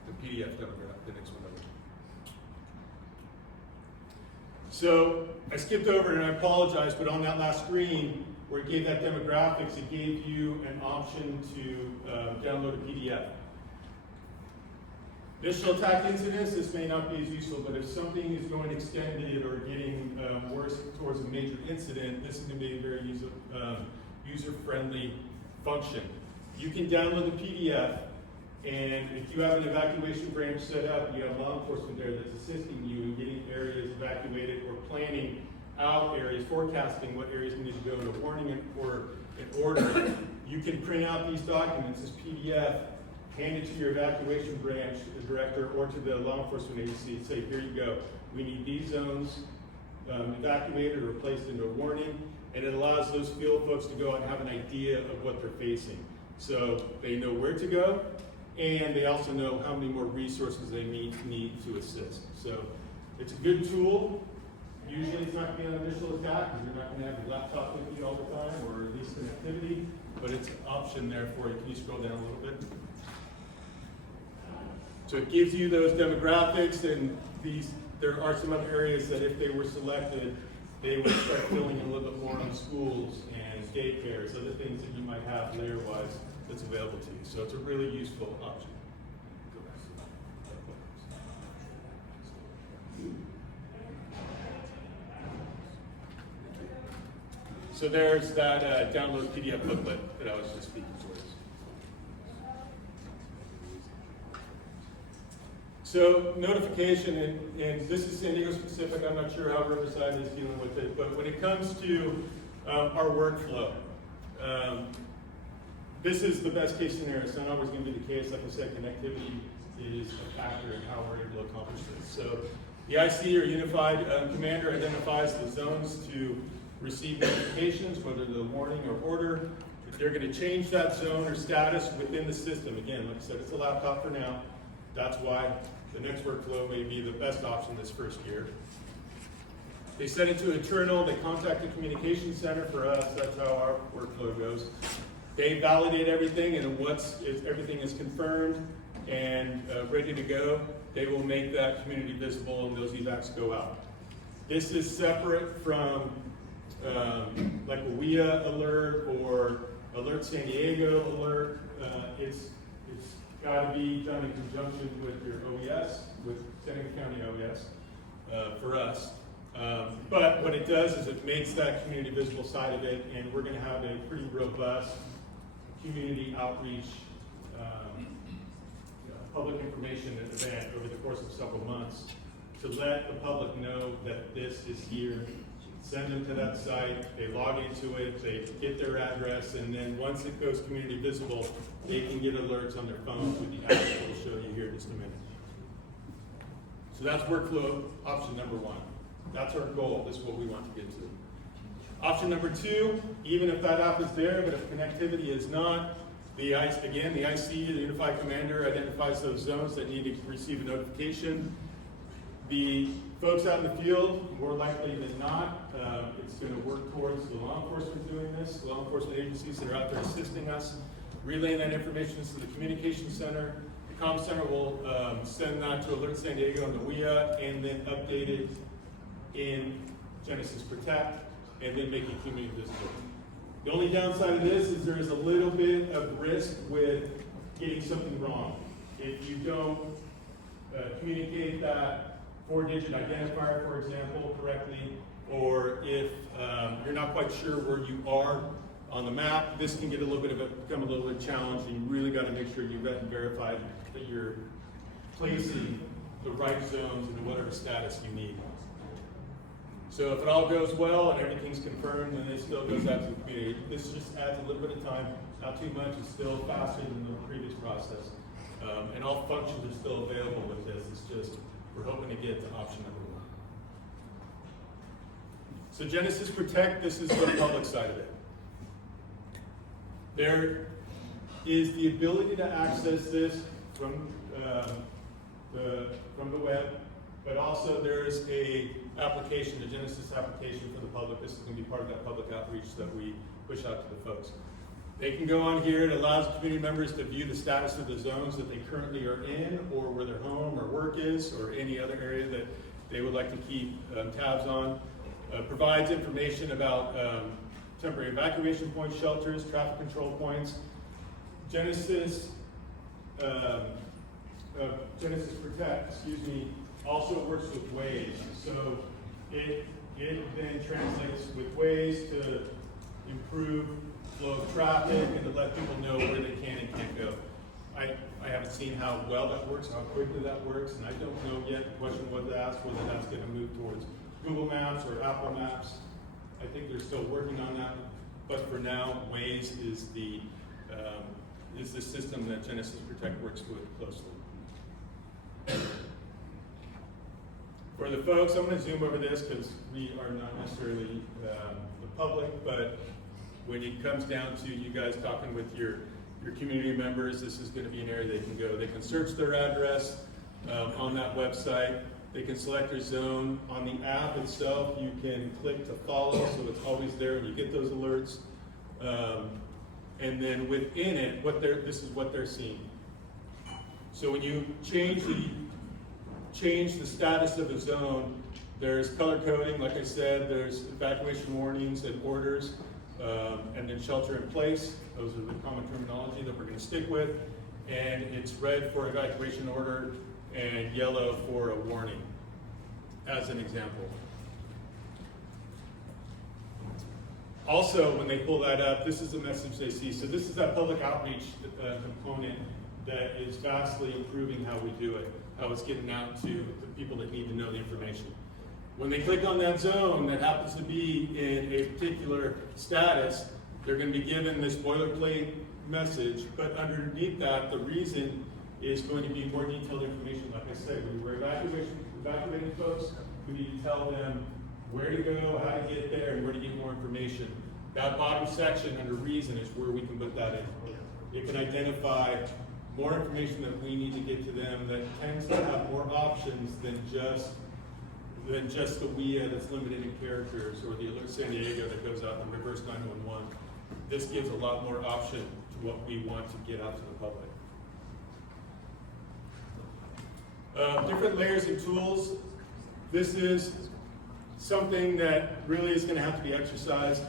The PDF demographic, the next one over. So I skipped over it and I apologize, but on that last screen where it gave that demographics, it gave you an option to download a PDF. Initial attack incidents, this may not be as useful, but if something is going extended or getting worse towards a major incident, this is going to be a very user-friendly function. You can download the PDF, and if you have an evacuation branch set up, you have law enforcement there that's assisting you in getting areas evacuated or planning out areas, forecasting what areas need to go into warning or in order. You can print out these documents as PDF, hand it to your evacuation branch, the director, or to the law enforcement agency and say, here you go. We need these zones evacuated or placed into a warning, and it allows those field folks to go out and have an idea of what they're facing. So they know where to go, and they also know how many more resources they need to assist. So it's a good tool. Usually it's not going to be an initial attack because you're not going to have your laptop with you all the time, or at least connectivity, but it's an option there for you. Can you scroll down a little bit? So it gives you those demographics, and there are some other areas that if they were selected, they would start filling in a little bit more on schools and daycares, other things that you might have layer-wise that's available to you. So it's a really useful option. So there's that download PDF booklet that I was just speaking towards. So notification, and this is San Diego specific, I'm not sure how Riverside is dealing with it, but when it comes to our workflow, this is the best case scenario. It's not always going to be the case. Like I said, connectivity is a factor in how we're able to accomplish this. So the IC or Unified Commander identifies the zones to receive notifications, whether they're warning or order. If they're going to change that zone or status within the system, again, like I said, it's a laptop for now. That's why the next workflow may be the best option this first year. They send it to internal, they contact the communication center for us, that's how our workflow goes. They validate everything, and once everything is confirmed and ready to go, they will make that community visible and those evacs go out. This is separate from like a WIA alert or Alert San Diego alert. It's got to be done in conjunction with your OES, with San Diego County OES for us. But what it does is it makes that community visible side of it, and we're going to have a pretty robust community outreach, public information event over the course of several months to let the public know that this is here. Send them to that site, they log into it, they get their address, and then once it goes community visible, they can get alerts on their phones with the app that we'll show you here in just a minute. So that's workflow option number one. That's our goal, this is what we want to get to. Option number two, even if that app is there, but if connectivity is not, the IC, the Unified Commander, identifies those zones that need to receive a notification. The folks out in the field, more likely than not, it's going to work towards the law enforcement doing this, law enforcement agencies that are out there assisting us, relaying that information to the communication center. The comm center will send that to Alert San Diego and the WIA, and then update it in Genesis Protect, and then make it community visible. The only downside of this is there is a little bit of risk with getting something wrong. If you don't communicate that 4-digit identifier, for example, correctly, or if you're not quite sure where you are on the map, this can get become a little bit challenging. You really got to make sure you vet and verify that you're placing the right zones into whatever status you need. So if it all goes well and everything's confirmed, then it still goes out to the community. This just adds a little bit of time, not too much. It's still faster than the previous process, and all functions are still available with this. It's just we're hoping to get to option number 1. So Genesis Protect, this is the public side of it. There is the ability to access this from the web, but also there is a application, the Genesis application for the public. This is going to be part of that public outreach that we push out to the folks. They can go on here. It allows community members to view the status of the zones that they currently are in, or where their home or work is, or any other area that they would like to keep tabs on. Provides information about temporary evacuation points, shelters, traffic control points. Genesis Protect, also works with Waze. So it then translates with Waze to improve flow of traffic and to let people know where they can and can't go. I haven't seen how well that works, how quickly that works, and I don't know yet. The question was asked whether that's going to move towards Google Maps or Apple Maps. I think they're still working on that, but for now, Waze is the system that Genesis Protect works with closely. For the folks, I'm going to zoom over this because we are not necessarily the public, but when it comes down to you guys talking with your community members, this is going to be an area they can go. They can search their address on that website. They can select their zone. On the app itself, you can click to follow, so it's always there and you get those alerts. And then within it, this is what they're seeing. So when you change the status of a zone, there's color coding, like I said, there's evacuation warnings and orders, and then shelter in place. Those are the common terminology that we're going to stick with. And it's red for evacuation order and yellow for a warning, as an example. Also, when they pull that up, this is the message they see. So this is that public outreach component that is vastly improving how we do it, how it's getting out to the people that need to know the information. When they click on that zone that happens to be in a particular status, they're going to be given this boilerplate message, but underneath that, the reason is going to be more detailed information. Like I said, when we're evacuating folks, we need to tell them where to go, how to get there, and where to get more information. That bottom section under reason is where we can put that in. It can identify more information that we need to get to them that tends to have more options than just the WIA that's limited in characters, or the Alert San Diego that goes out and reverse 911. This gives a lot more option to what we want to get out to the public. Different layers and tools. This is something that really is going to have to be exercised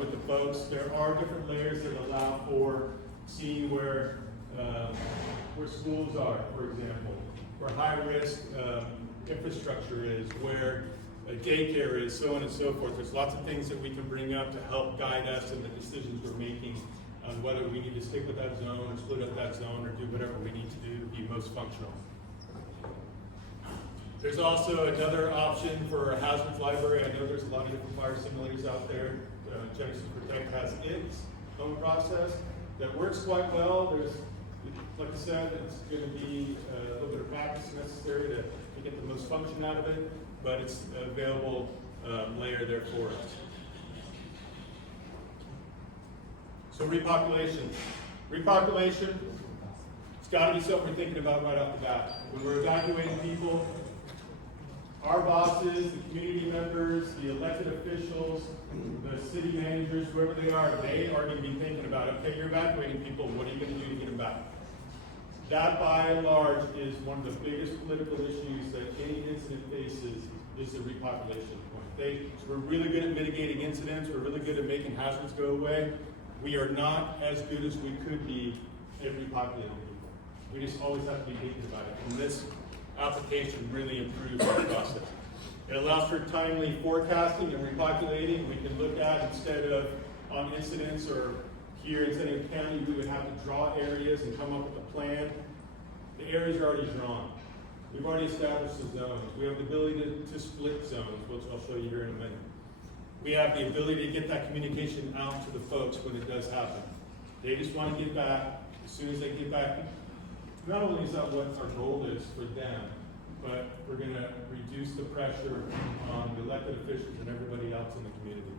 with the folks. There are different layers that allow for seeing where schools are, for example, where high-risk infrastructure is, where a daycare is, so on and so forth. There's lots of things that we can bring up to help guide us in the decisions we're making on whether we need to stick with that zone or split up that zone or do whatever we need to do to be most functional. There's also another option for a hazards library. I know there's a lot of different fire simulators out there. Genesis Protect has its own process that works quite well. There's, like I said, it's going to be a little bit of practice necessary to get the most function out of it, but it's an available layer there for us. So repopulation. Repopulation, it's got to be something we're thinking about right off the bat. When we're evacuating people, our bosses, the community members, the elected officials, the city managers, whoever they are going to be thinking about, okay, you're evacuating people, what are you going to do to get them back? That, by and large, is one of the biggest political issues that any incident faces, is the repopulation point. We're really good at mitigating incidents, we're really good at making hazards go away. We are not as good as we could be at repopulating people. We just always have to be thinking about it. And this application really improves that process. It allows for timely forecasting and repopulating. We can look at, instead of on incidents or here in San Diego County, we would have to draw areas and come up with a plan. The areas are already drawn. We've already established the zones. We have the ability to split zones, which I'll show you here in a minute. We have the ability to get that communication out to the folks when it does happen. They just want to get back. As soon as they get back, not only is that what our goal is for them, but we're going to reduce the pressure on the elected officials and everybody else in the community.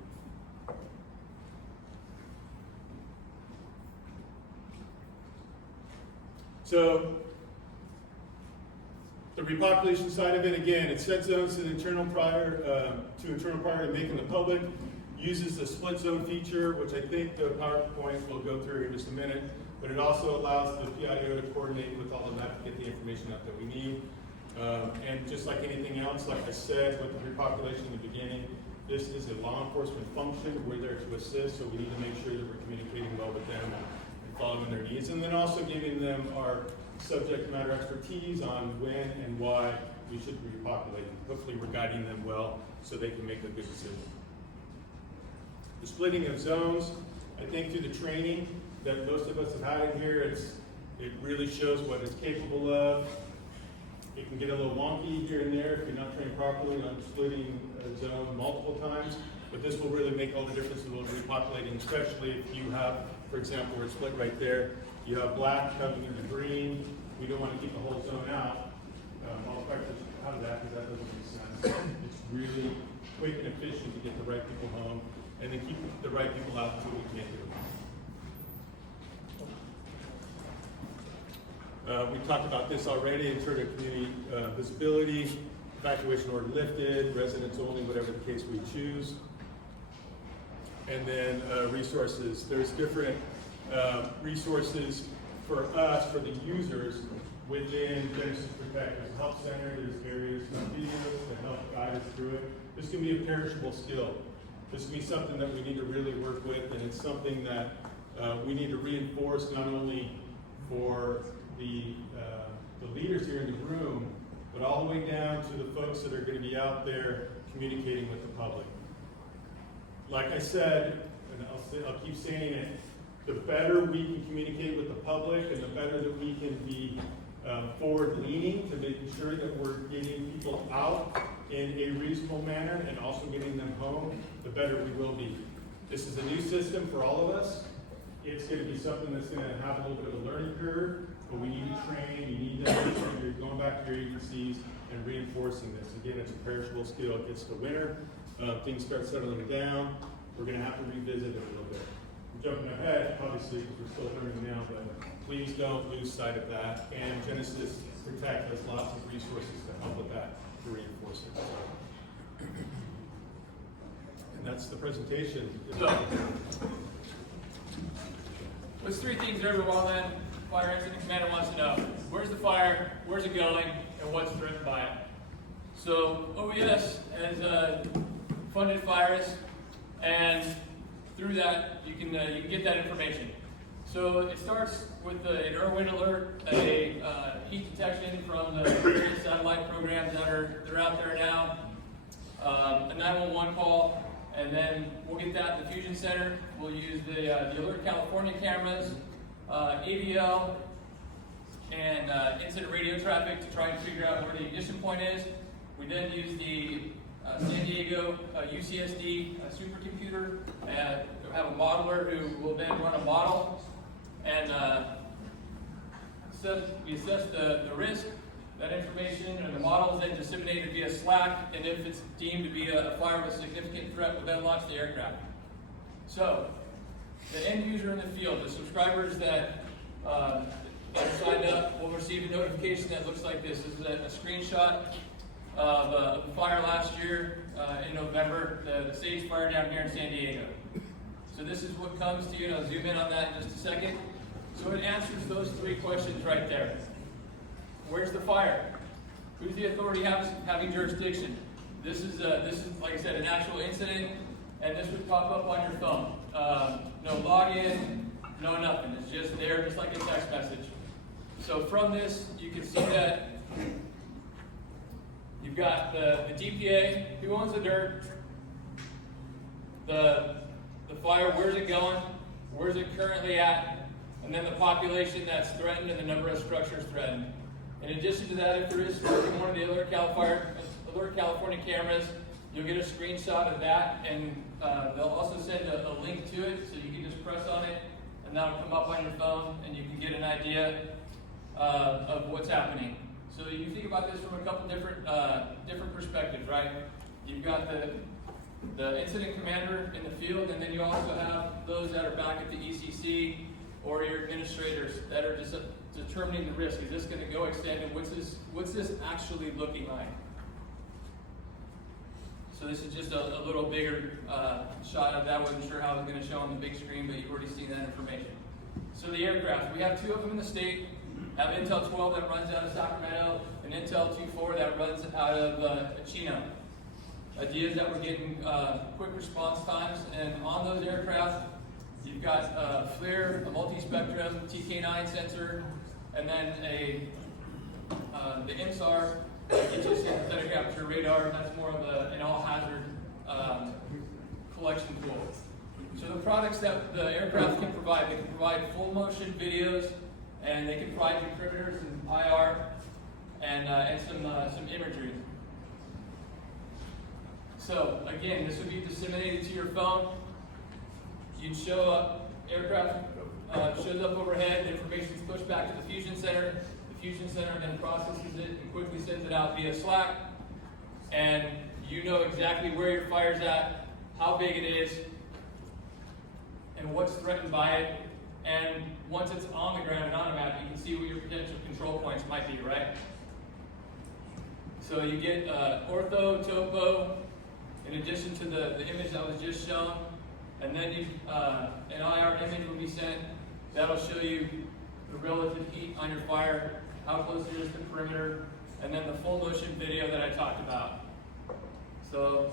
So, the repopulation side of it, again, it sets zones to internal prior to making the public, uses the split zone feature, which I think the PowerPoint will go through in just a minute, but it also allows the PIO to coordinate with all of that to get the information out that we need. And just like anything else, like I said, with the repopulation in the beginning, this is a law enforcement function. We're there to assist, so we need to make sure that we're communicating well with them and following their needs, and then also giving them our subject matter expertise on when and why we should be repopulating. Hopefully we're guiding them well so they can make a good decision. The splitting of zones, I think through the training that most of us have had in here, it really shows what it's capable of. It can get a little wonky here and there if you're not trained properly on splitting a zone multiple times, but this will really make all the difference in repopulating, especially if you have, for example, we're split right there. You have black coming into green. We don't want to keep the whole zone out. I'll practice out of that because that doesn't make sense. It's really quick and efficient to get the right people home and then keep the right people out until we can't get them home. We talked about this already in terms of community visibility, evacuation order lifted, residents only, whatever the case we choose. And then resources. There's different resources for us, for the users, within Genesis Protect. There's a help center, there's various videos that help guide us through it. This can be a perishable skill. This can be something that we need to really work with, and it's something that we need to reinforce not only for the leaders here in the room, but all the way down to the folks that are going to be out there communicating with the public. Like I said, and I'll keep saying it, the better we can communicate with the public and the better that we can be forward-leaning to making sure that we're getting people out in a reasonable manner and also getting them home, the better we will be. This is a new system for all of us. It's going to be something that's going to have a little bit of a learning curve, but we need to train, you need to make sure you're going back to your agencies and reinforcing this. Again, it's a perishable skill. It gets to winter, things start settling down, we're going to have to revisit it a little bit. I'm jumping ahead, obviously, because we're still learning now, but please don't lose sight of that. And Genesis Protect has lots of resources to help with that, to reinforce it. And that's the presentation. So, there's three things every well then fire incident commander wants to know. Where's the fire, where's it going, and what's threatened by it? So OES has funded fires, and through that you can get that information. So it starts with an Irwin alert, a heat detection from the various satellite programs that are out there now, a 911 call, and then we'll get that in the Fusion Center. We'll use the Alert California cameras, AVL, and incident radio traffic to try and figure out where the ignition point is. We then use the San Diego UCSD supercomputer and have a modeler who will then run a model and we assess the risk. That information and the model is then disseminated via Slack, and if it's deemed to be a fire with a significant threat, we'll then launch the aircraft. So, the end user in the field, the subscribers that are signed up will receive a notification that looks like this. This is a screenshot of a fire last year in November, the Sage Fire down here in San Diego. So this is what comes to you, and I'll zoom in on that in just a second. So it answers those three questions right there. Where's the fire? Who's the authority having jurisdiction? This is like I said, an actual incident, and this would pop up on your phone. No login, no nothing. It's just there, just like a text message. So from this, you can see that You've got the DPA, who owns the dirt, the fire, where's it going, where's it currently at, and then the population that's threatened and the number of structures threatened. In addition to that, if there is smoke in one of the Alert California cameras, you'll get a screenshot of that, and they'll also send a link to it, so you can just press on it, and that'll come up on your phone, and you can get an idea of what's happening. So you think about this from a couple different perspectives, right? You've got the incident commander in the field, and then you also have those that are back at the ECC or your administrators that are just determining the risk. Is this going to go extended? What's this actually looking like? So this is just a little bigger shot of that. Wasn't sure how it was going to show on the big screen, but you've already seen that information. So the aircraft, we have 2 of them in the state. Have Intel 12 that runs out of Sacramento, and Intel 2.4 that runs out of Chino. Idea is that we're getting quick response times, and on those aircraft, you've got FLIR, a multi-spectrum TK9 sensor, and then the IMSAR, Intuitive Synthetic Aperture Radar. That's more of an all-hazard collection tool. So the products that the aircraft can provide, they can provide full motion videos, and they can provide you perimeters and IR, and some imagery. So again, this would be disseminated to your phone. You'd show up, aircraft shows up overhead, the information is pushed back to the Fusion Center. The Fusion Center then processes it and quickly sends it out via Slack. And you know exactly where your fire's at, how big it is, and what's threatened by it. And once it's on the ground and on a map, you can see what your potential control points might be, right? So you get ortho, topo, in addition to the image that was just shown. And then an IR image will be sent. That'll show you the relative heat on your fire, how close it is to the perimeter, and then the full motion video that I talked about. So,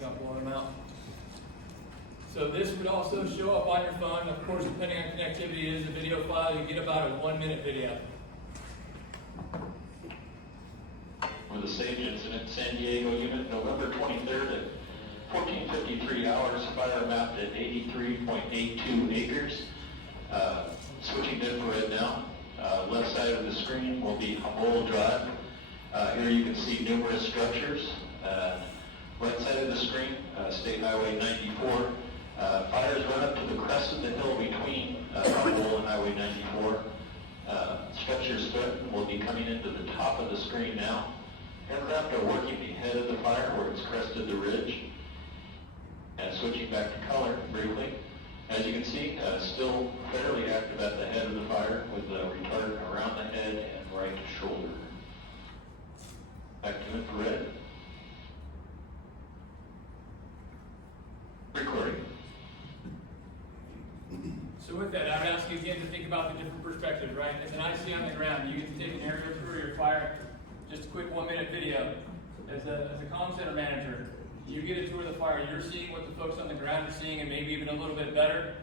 got blowing them out. So this would also show up on your phone. Of course, depending on connectivity, it is a video file. You get about a 1-minute video. For the Sage incident, San Diego unit, November 23rd at 14:53 hours, fire mapped at 83.82 acres. Switching to infrared now. Left side of the screen will be Humboldt Drive. Here you can see numerous structures. Right side of the screen, State Highway 94. Fires run up to the crest of the hill between Humboldt and Highway 94. Structures threatened will be coming into the top of the screen now. Aircraft are working ahead of the fire where it's crested the ridge. And switching back to color briefly, as you can see, still fairly active at the head of the fire with retardant around the head and right shoulder. Back to infrared. Recording. So with that, I would ask you again to think about the different perspectives, right? As an IC on the ground, you get to take an aerial tour of your fire, just a quick 1-minute video. As a comm center manager, you get a tour of the fire, you're seeing what the folks on the ground are seeing and maybe even a little bit better.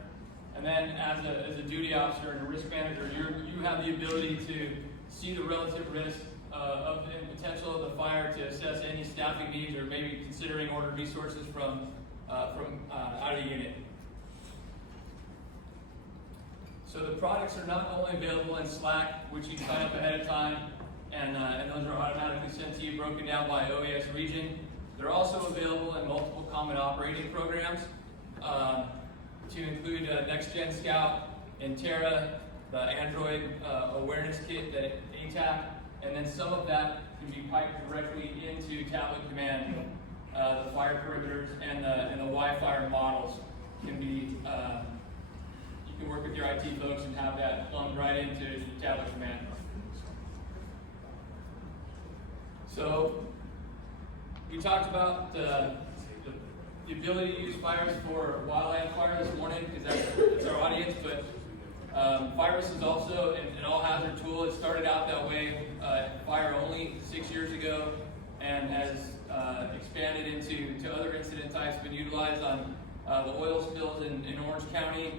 And then as a duty officer and a risk manager, you have the ability to see the relative risk of the potential of the fire, to assess any staffing needs or maybe considering order resources from out of the unit. So the products are not only available in Slack, which you sign up ahead of time, and those are automatically sent to you, broken down by OAS region. They're also available in multiple common operating programs, to include Next Gen Scout, Intera, the Android awareness kit, that ATAC, and then some of that can be piped directly into Tablet Command. The fire perimeters and the Wi-Fi models can be. You can work with your IT folks and have that plumbed right into Tablet Command. So we talked about the ability to use fires for wildland fire this morning, because that's our audience, but Virus is also an all-hazard tool. It started out that way, fire only 6 years ago, and has expanded into other incident types, been utilized on the oil spills in Orange County,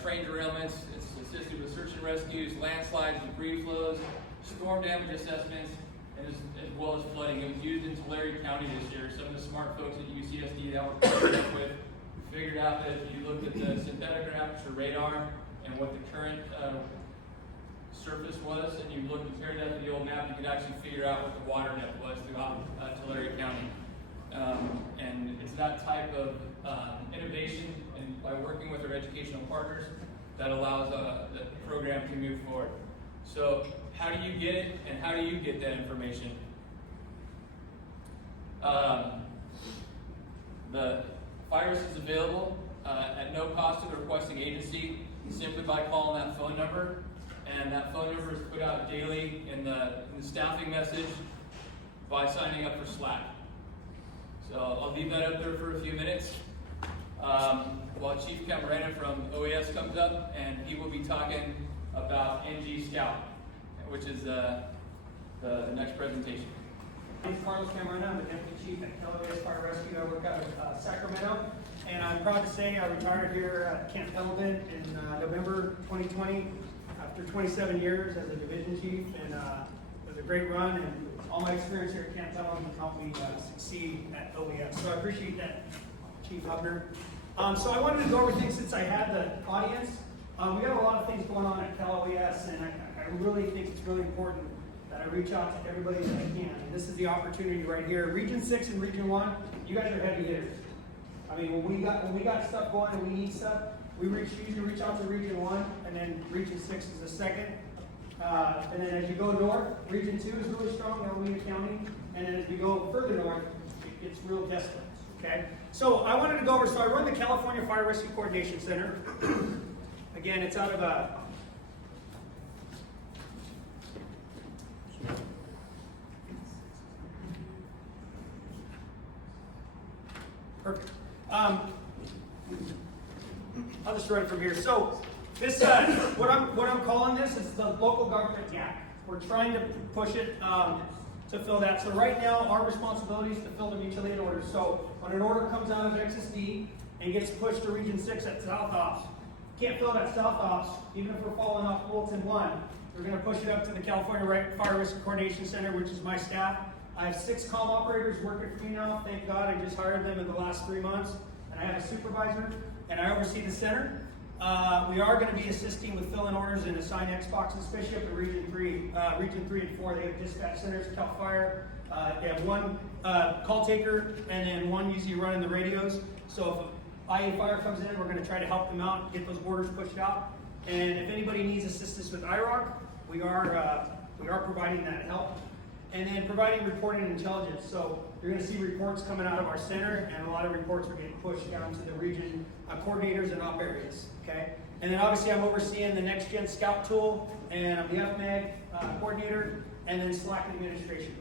train derailments. It's assisted with search and rescues, landslides, debris flows, storm damage assessments, and as well as flooding. It was used in Tulare County this year. Some of the smart folks at UCSD that we're partnering up with figured out that if you looked at the synthetic aperture radar and what the current surface was, and you compared that to the old map, you could actually figure out what the water depth was throughout Tulare County. And it's that type of innovation, and by working with our educational partners, that allows the program to move forward. So how do you get it, and how do you get that information? The virus is available at no cost to the requesting agency, simply by calling that phone number. And that phone number is put out daily in the staffing message by signing up for Slack. So I'll leave that up there for a few minutes while Chief Camarena from OAS comes up, and he will be talking about NG Scout, which is the next presentation. My name is Carlos Camarena. I'm the Deputy Chief at KLOAS Fire Rescue. I work out of Sacramento, and I'm proud to say I retired here at Camp Pendleton in November 2020 after 27 years as a division chief, and it was a great run, and all my experience here at Camp Pendleton helped me succeed at OAS. So I appreciate that, Chief Hubner. So I wanted to go over things since I had the audience. We got a lot of things going on at KLOAS, and I really think it's really important that I reach out to everybody that I can. And this is the opportunity right here. Region 6 and Region 1, you guys are heavy hitters. I mean, when we got stuff going and we need stuff, we usually reach out to Region 1, and then Region 6 is the second. And then as you go north, Region 2 is really strong, Alameda County. And then as we go further north, it gets real desperate, okay? So I wanted to go over, so I run the California Fire Rescue Coordination Center. Again, it's out of perfect. I'll just run it from here. So this, what I'm calling this is the local government gap. We're trying to push it to fill that. So right now, our responsibility is to fill the mutual aid orders. So when an order comes out of XSD and gets pushed to Region 6 at South Ops, can't fill it at South Ops, even if we're falling off Bulletin 1. We're going to push it up to the California Fire Risk Coordination Center, which is my staff. I have 6 comm operators working for me now. Thank God I just hired them in the last 3 months. And I have a supervisor, and I oversee the center. We are going to be assisting with fill-in orders and assign Xboxes, especially up in Region 3. Region 3 and 4, they have dispatch centers, CAL FIRE. They have 1 call taker and then 1 usually running the radios. So if IA Fire comes in, we're going to try to help them out and get those orders pushed out. And if anybody needs assistance with IROC, we are providing that help. And then providing reporting and intelligence. So you're going to see reports coming out of our center, and a lot of reports are getting pushed down to the region coordinators and op areas. Okay. And then obviously I'm overseeing the Next Gen Scout tool, and I'm the FMAG coordinator, and then Slack administration.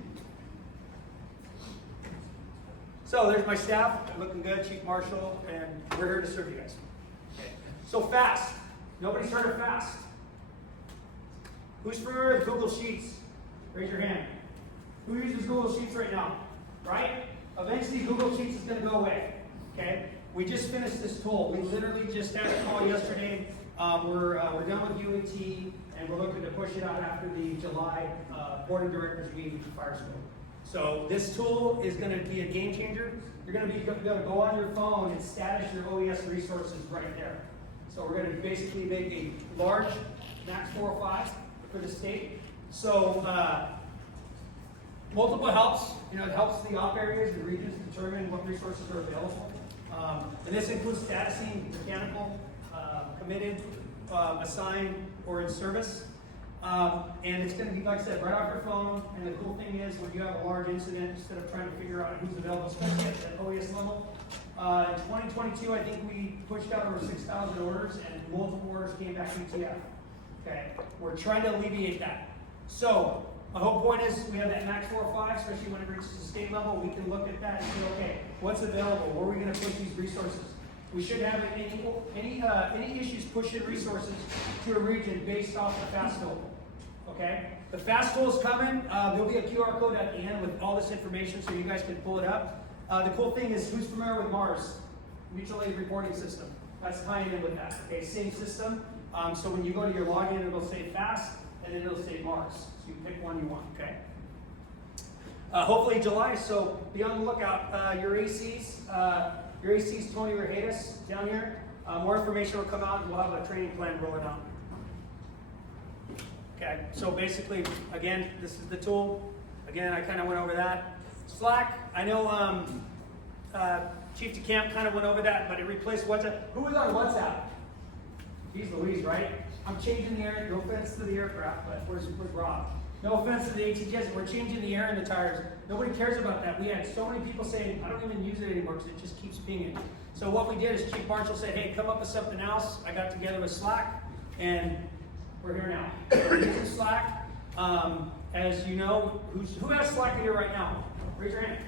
So there's my staff, looking good, Chief Marshal, and we're here to serve you guys. Okay. So FAST. Nobody's heard of FAST. Who's familiar with Google Sheets? Raise your hand. Who uses Google Sheets right now? Right? Eventually Google Sheets is going to go away. Okay? We just finished this tool. We literally just had a call yesterday. We're done with UAT, and we're looking to push it out after the July board of directors meeting with the fire school. So this tool is going to be a game changer. You're going to be able to go on your phone and status your OES resources right there. So we're going to basically make a large MAX 405 for the state. So multiple helps. You know, it helps the op areas and regions determine what resources are available. And this includes statusing mechanical, committed, assigned, or in service. And it's going to be, like I said, right off your phone. And the cool thing is, when you have a large incident, instead of trying to figure out who's available, especially at the OES level, in 2022, I think we pushed out over 6,000 orders, and multiple orders came back UTF. Okay, we're trying to alleviate that. So my whole point is, we have that MAX 405, especially when it reaches the state level. We can look at that and say, okay, what's available? Where are we going to push these resources? We shouldn't have any issues pushing resources to a region based off the FAST tool. Okay, the FAST tool is coming. There'll be a QR code at the end with all this information, so you guys can pull it up. The cool thing is, who's familiar with MARS, Mutual Aid Reporting System? That's tying in with that. Okay, same system. So when you go to your login, it'll say FAST. and then it'll say Mars. So you pick one you want, okay? Hopefully July, so be on the lookout. Your ACs, Tony Rehatis down here. More information will come out and we'll have a training plan rolling out. Okay, so basically, again, this is the tool. Again, I kind of went over that. Slack, I know Chief DeCamp kind of went over that, but it replaced WhatsApp. Who was on WhatsApp? He's Louise, right? I'm changing the air, no offense to the aircraft, but where's Rob? No offense to the ATGs, we're changing the air in the tires. Nobody cares about that. We had so many people saying, I don't even use it anymore because it just keeps pinging. So what we did is Chief Marshall said, hey, come up with something else. I got together with Slack, and we're here now. We're using Slack. As you know, who has Slack in here right now? Raise your hand.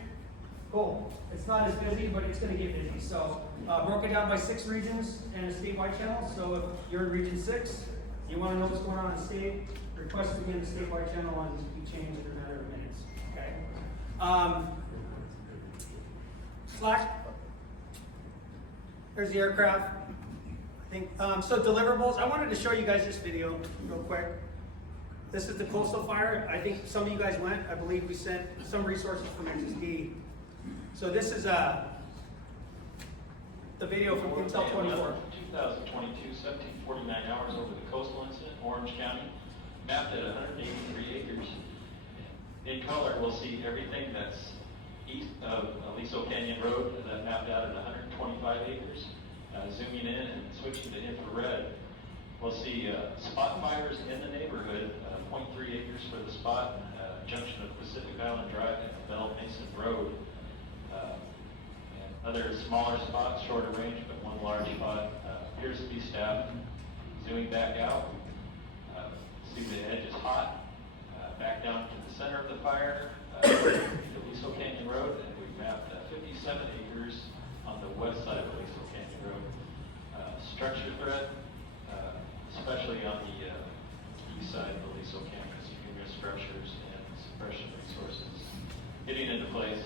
Cool. It's not as busy, but it's going to get busy. So broke it down by 6 regions and a statewide channel. So if you're in region 6, you want to know what's going on in the state, request to be in the statewide channel and be changed in a matter of minutes. Okay. Slack. There's the aircraft. I think so. Deliverables. I wanted to show you guys this video real quick. This is the coastal fire. I think some of you guys went. I believe we sent some resources from XSD. So this is the video from Intel 24. 2022, 1749 hours over the coastal incident, Orange County, mapped at 183 acres. In color, we'll see everything that's east of Aliso Canyon Road, that mapped out at 125 acres. Zooming in and switching to infrared, we'll see spot fires in the neighborhood, 0.3 acres for the spot, junction of Pacific Island Drive and Bell Mason Road. And other smaller spots, shorter range, but one large spot appears to be staffed. Zooming back out, see the edge is hot. Back down to the center of the fire, Aliso Canyon Road, and we've mapped 57 acres on the west side of Aliso Canyon Road. Structure threat, especially on the east side of Aliso campus, numerous structures and suppression resources getting into place.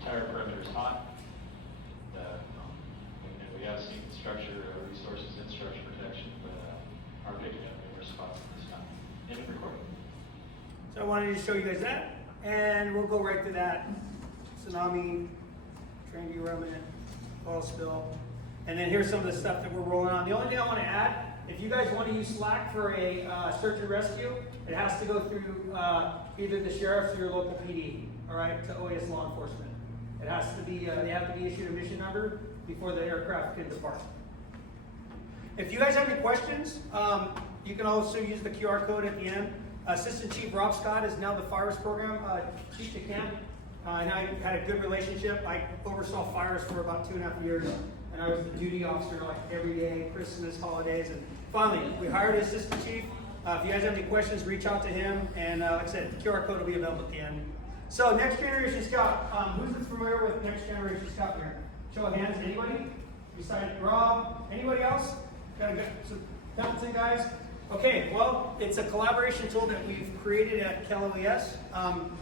Entire perimeter is hot. And we have seen structure resources in structure protection, but are picking up numerous spots at this time. End of recording. So I wanted to show you guys that, and we'll go right to that. Tsunami, train derailment, oil spill, and then here's some of the stuff that we're rolling on. The only thing I want to add, if you guys want to use Slack for a search and rescue, it has to go through either the sheriff's or your local PD, all right, to OAS law enforcement. It has to be, they have to be issued a mission number before the aircraft can depart. If you guys have any questions, you can also use the QR code at the end. Assistant Chief Rob Scott is now the fires program Chief DeCamp, and I had a good relationship. I oversaw fires for about 2.5 years, and I was the duty officer like every day, Christmas, holidays, and finally we hired an assistant chief. If you guys have any questions, reach out to him, and like I said, the QR code will be available at the end. So Next Generation Scout, who's familiar with Next Generation Scout here? Show of hands, anybody? Besides Rob, anybody else? Got some Templeton guys? Okay, well, it's a collaboration tool that we've created at Cal OES,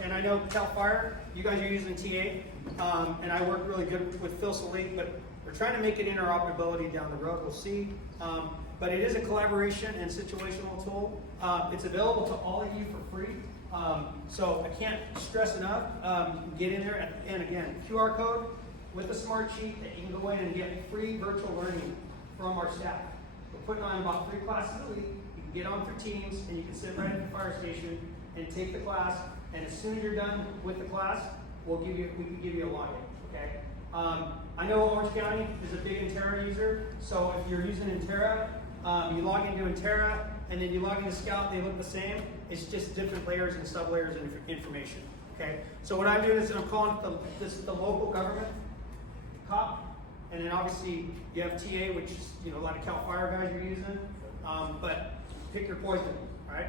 and I know Cal Fire, you guys are using TA, and I work really good with Phil Salih, but we're trying to make it interoperability down the road, we'll see. But it is a collaboration and situational tool. It's available to all of you for free, so I can't stress enough, get in there, and again, QR code with a smart sheet that you can go in and get free virtual learning from our staff. We're putting on about 3 classes a week. Get on through Teams, and you can sit right at the fire station and take the class. And as soon as you're done with the class, we can give you a login. Okay. I know Orange County is a big Intera user, so if you're using Intera, you log into Intera, and then you log into Scout. They look the same. It's just different layers and sub layers of information. Okay. So what I'm doing is I'm calling this the local government COP, and then obviously you have TA, which is a lot of Cal Fire guys are using, but pick your poison, all right?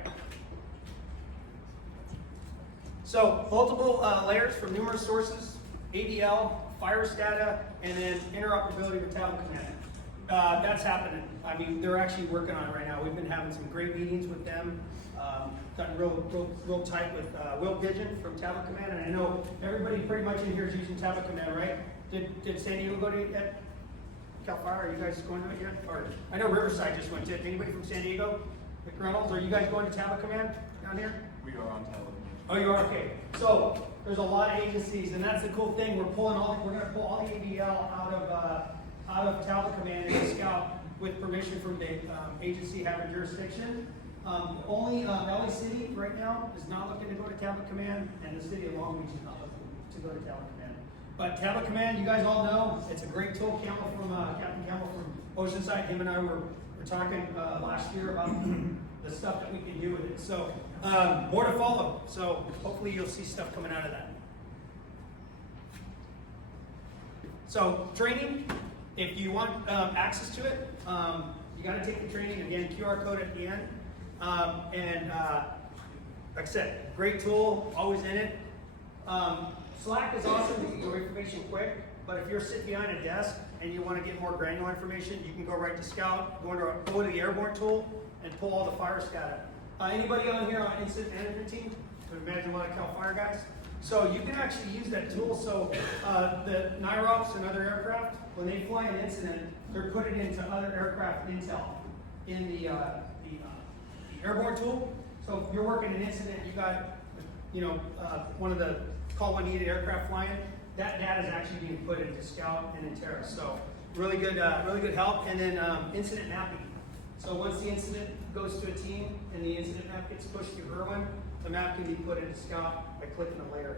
So multiple layers from numerous sources, ADL, virus data, and then interoperability with Tablet Command. That's happening. I mean, they're actually working on it right now. We've been having some great meetings with them, gotten real tight with Will Pigeon from Tablet Command, and I know everybody pretty much in here is using Tablet Command, right? Did San Diego go to it? Cal Fire, are you guys going to it yet? Or I know Riverside just went to it. Anybody from San Diego? McReynolds, are you guys going to Tablet Command down here? We are on television. Oh, you are, okay. So, there's a lot of agencies, and that's the cool thing, we're gonna pull all the ABL out of Tablet Command and Scout with permission from the agency having jurisdiction. Only LA City right now is not looking to go to Tablet Command, and the city of Long Beach is not looking to go to Tablet Command. But Tablet Command, you guys all know, it's a great tool. Captain Campbell from Oceanside, him and I were talking last year about the stuff that we can do with it. So, more to follow. So, hopefully you'll see stuff coming out of that. So, training, if you want access to it, you got to take the training. Again, QR code at the end. Like I said, great tool, always in it. Slack is awesome, you can go information quick, but if you're sitting behind a desk and you want to get more granular information, you can go right to Scout, go to the Airborne tool, and pull all the fire data. Anybody on here on incident management team? Would imagine what I call fire guys. So you can actually use that tool. So the NIROPs and other aircraft, when they fly an incident, they're putting into other aircraft intel in the Airborne tool. So if you're working an incident, you got, one of the call when needed aircraft flying, that data is actually being put into Scout and Intera. So really good help. And then incident mapping. So once the incident goes to a team and the incident map gets pushed to Irwin, the map can be put into Scout by clicking a layer.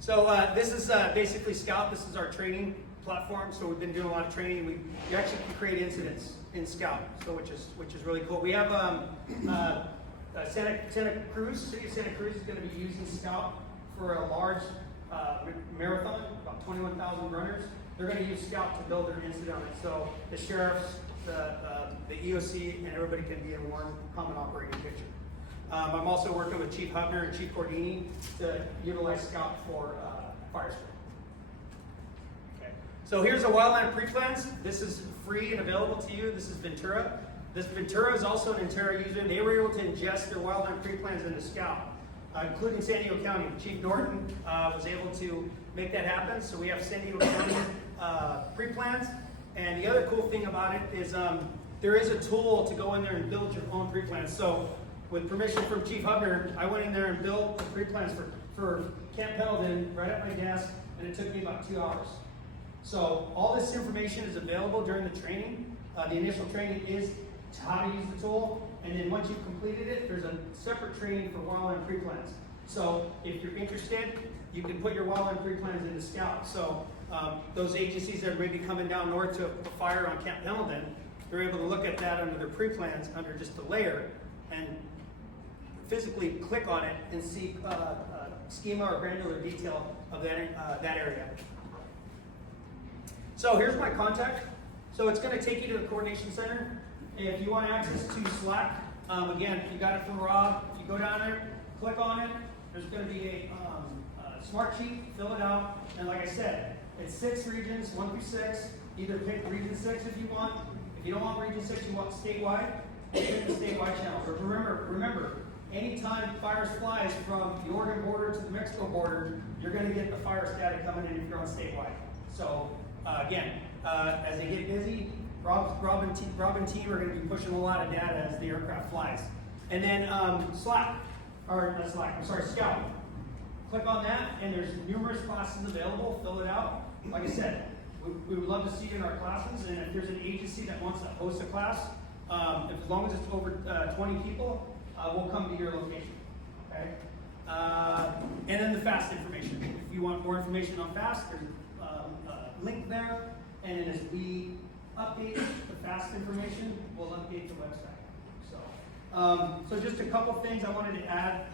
So this is basically Scout. This is our training platform. So we've been doing a lot of training. We actually can create incidents in Scout, so which is really cool. We have Santa Cruz, City of Santa Cruz is going to be using Scout for a large marathon, about 21,000 runners. They're going to use Scout to build their incident on it. So the sheriffs, the EOC, and everybody can be in one common operating picture. I'm also working with Chief Hubner and Chief Cordini to utilize Scout for fire school. Okay. So here's the wildland pre-plans. This is free and available to you. This is Ventura. This Ventura is also an Intera user. They were able to ingest their wildland pre-plans into Scout, including San Diego County. Chief Norton was able to make that happen. So we have San Diego County pre-plans. And the other cool thing about it is there is a tool to go in there and build your own pre-plans. So with permission from Chief Hubner, I went in there and built the pre-plans for Camp Pendleton right at my desk, and it took me about 2 hours. So all this information is available during the training. The initial training is how to use the tool, and then once you've completed it, there's a separate training for wildland pre-plans. So if you're interested, you can put your wildland pre-plans into Scout. So those agencies that are maybe coming down north to a fire on Camp Pendleton, they're able to look at that under their pre-plans, under just a layer, and physically click on it and see schema or granular detail of that area. So here's my contact. So it's going to take you to the coordination center. If you want access to Slack, again, you got it from Rob. If you go down there, click on it. There's going to be a smart sheet. Fill it out. And like I said, it's 6 regions, 1 through 6. Either pick region 6 if you want. If you don't want region 6, you want statewide. Pick the statewide channel. But remember, anytime fires flies from the Oregon border to the Mexico border, you're going to get the fire static coming in if you're on statewide. So again, as they get busy, Rob and team are going to be pushing a lot of data as the aircraft flies. And then Scout. Click on that, and there's numerous classes available. Fill it out. Like I said, we would love to see you in our classes, and if there's an agency that wants to host a class, as long as it's over 20 people, we'll come to your location. Okay? And then the FAST information. If you want more information on FAST, there's a link there, and then as we update the FAST information, we'll update the website. So just a couple things I wanted to add.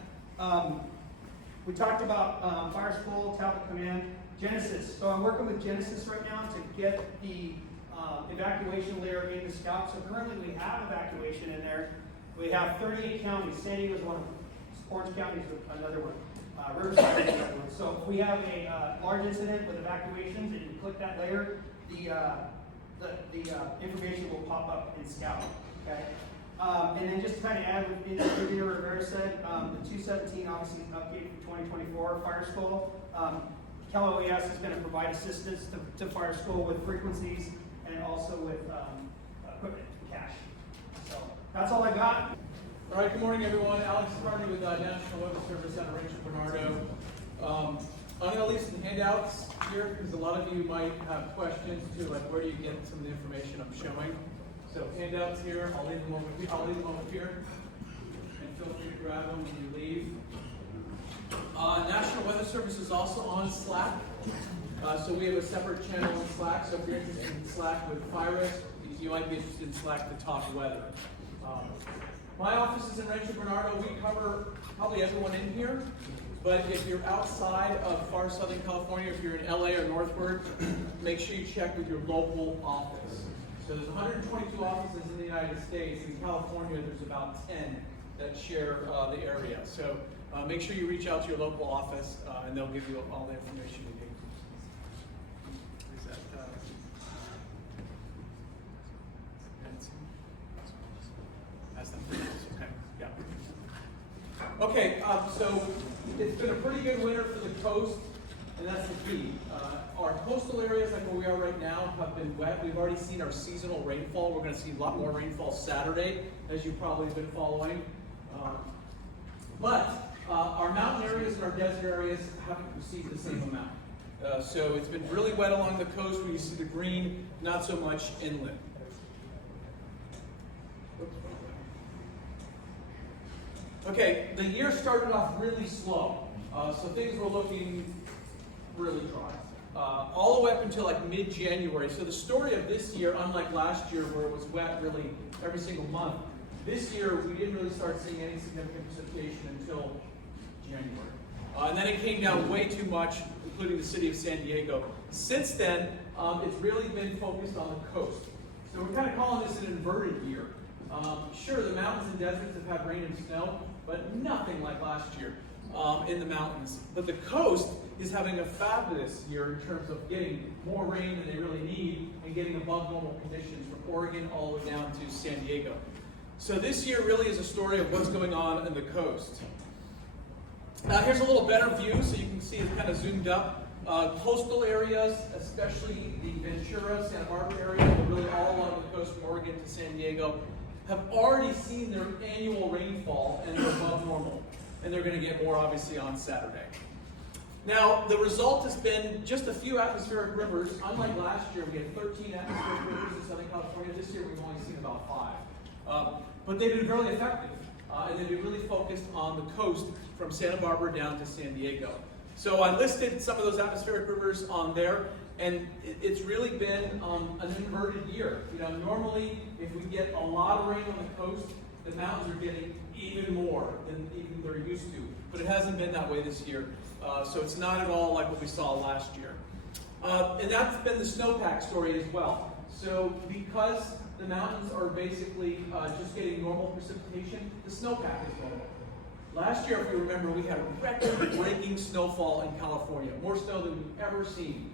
We talked about Fire School, Tablet Command, Genesis. So I'm working with Genesis right now to get the evacuation layer into Scout. So currently we have evacuation in there. We have 38 counties. San Diego is one of them. Orange County is another one. Riverside is another one. So if we have a large incident with evacuations and you click that layer, the information will pop up in Scout. Okay. And then just to kind of add what Engineer Rivera said, the 217 obviously updated for 2024 Fire School. CalOES is going to provide assistance to Fire School with frequencies and also with equipment cache. So That's all I got. All right, good morning, everyone. Alex Carney with National Weather Service out of Rancho Bernardo. I'm going to leave some handouts here because a lot of you might have questions too, like where do you get some of the information I'm showing. So handouts here, I'll leave them over here. And feel free to grab them when you leave. National Weather Service is also on Slack. So we have a separate channel on Slack. So if you're interested in Slack with fire risk, you might be interested in Slack to talk weather. My office is in Rancho Bernardo. We cover probably everyone in here. But if you're outside of far Southern California, if you're in LA or northward, make sure you check with your local office. So there's 122 offices in the United States. In California, there's about 10 that share the area. So make sure you reach out to your local office and they'll give you all the information you need. Is that, that's the okay, yeah. Okay, so it's been a pretty good winter for the coast, and that's the key. Our coastal areas, like where we are right now, have been wet. We've already seen our seasonal rainfall. We're going to see a lot more rainfall Saturday, as you've probably been following. But our mountain areas and our desert areas haven't received the same amount. So it's been really wet along the coast where you see the green, not so much inland. Okay, the year started off really slow, so things were looking really dry. All the way up until like mid-January. So the story of this year, unlike last year where it was wet really every single month, this year we didn't really start seeing any significant precipitation until January. And then it came down way too much, including the city of San Diego. Since then, it's really been focused on the coast. So we're kind of calling this an inverted year. Sure, the mountains and deserts have had rain and snow, but nothing like last year in the mountains. But the coast is having a fabulous year in terms of getting more rain than they really need and getting above normal conditions from Oregon all the way down to San Diego. So this year really is a story of what's going on in the coast. Here's a little better view so you can see it kind of zoomed up. Coastal areas, especially the Ventura, Santa Barbara area, but really all along the coast from Oregon to San Diego, have already seen their annual rainfall and they're above normal. And they're going to get more, obviously, on Saturday. Now, the result has been just a few atmospheric rivers. Unlike last year, we had 13 atmospheric rivers in Southern California. This year, we've only seen about 5. But they've been really effective. And they've been really focused on the coast from Santa Barbara down to San Diego. So I listed some of those atmospheric rivers on there. And it's really been an inverted year. You know, normally, if we get a lot of rain on the coast, the mountains are getting even more than even they're used to. But it hasn't been that way this year. So it's not at all like what we saw last year. And that's been the snowpack story as well. So because the mountains are basically just getting normal precipitation, the snowpack is normal. Last year, if you remember, we had record-breaking snowfall in California. More snow than we've ever seen.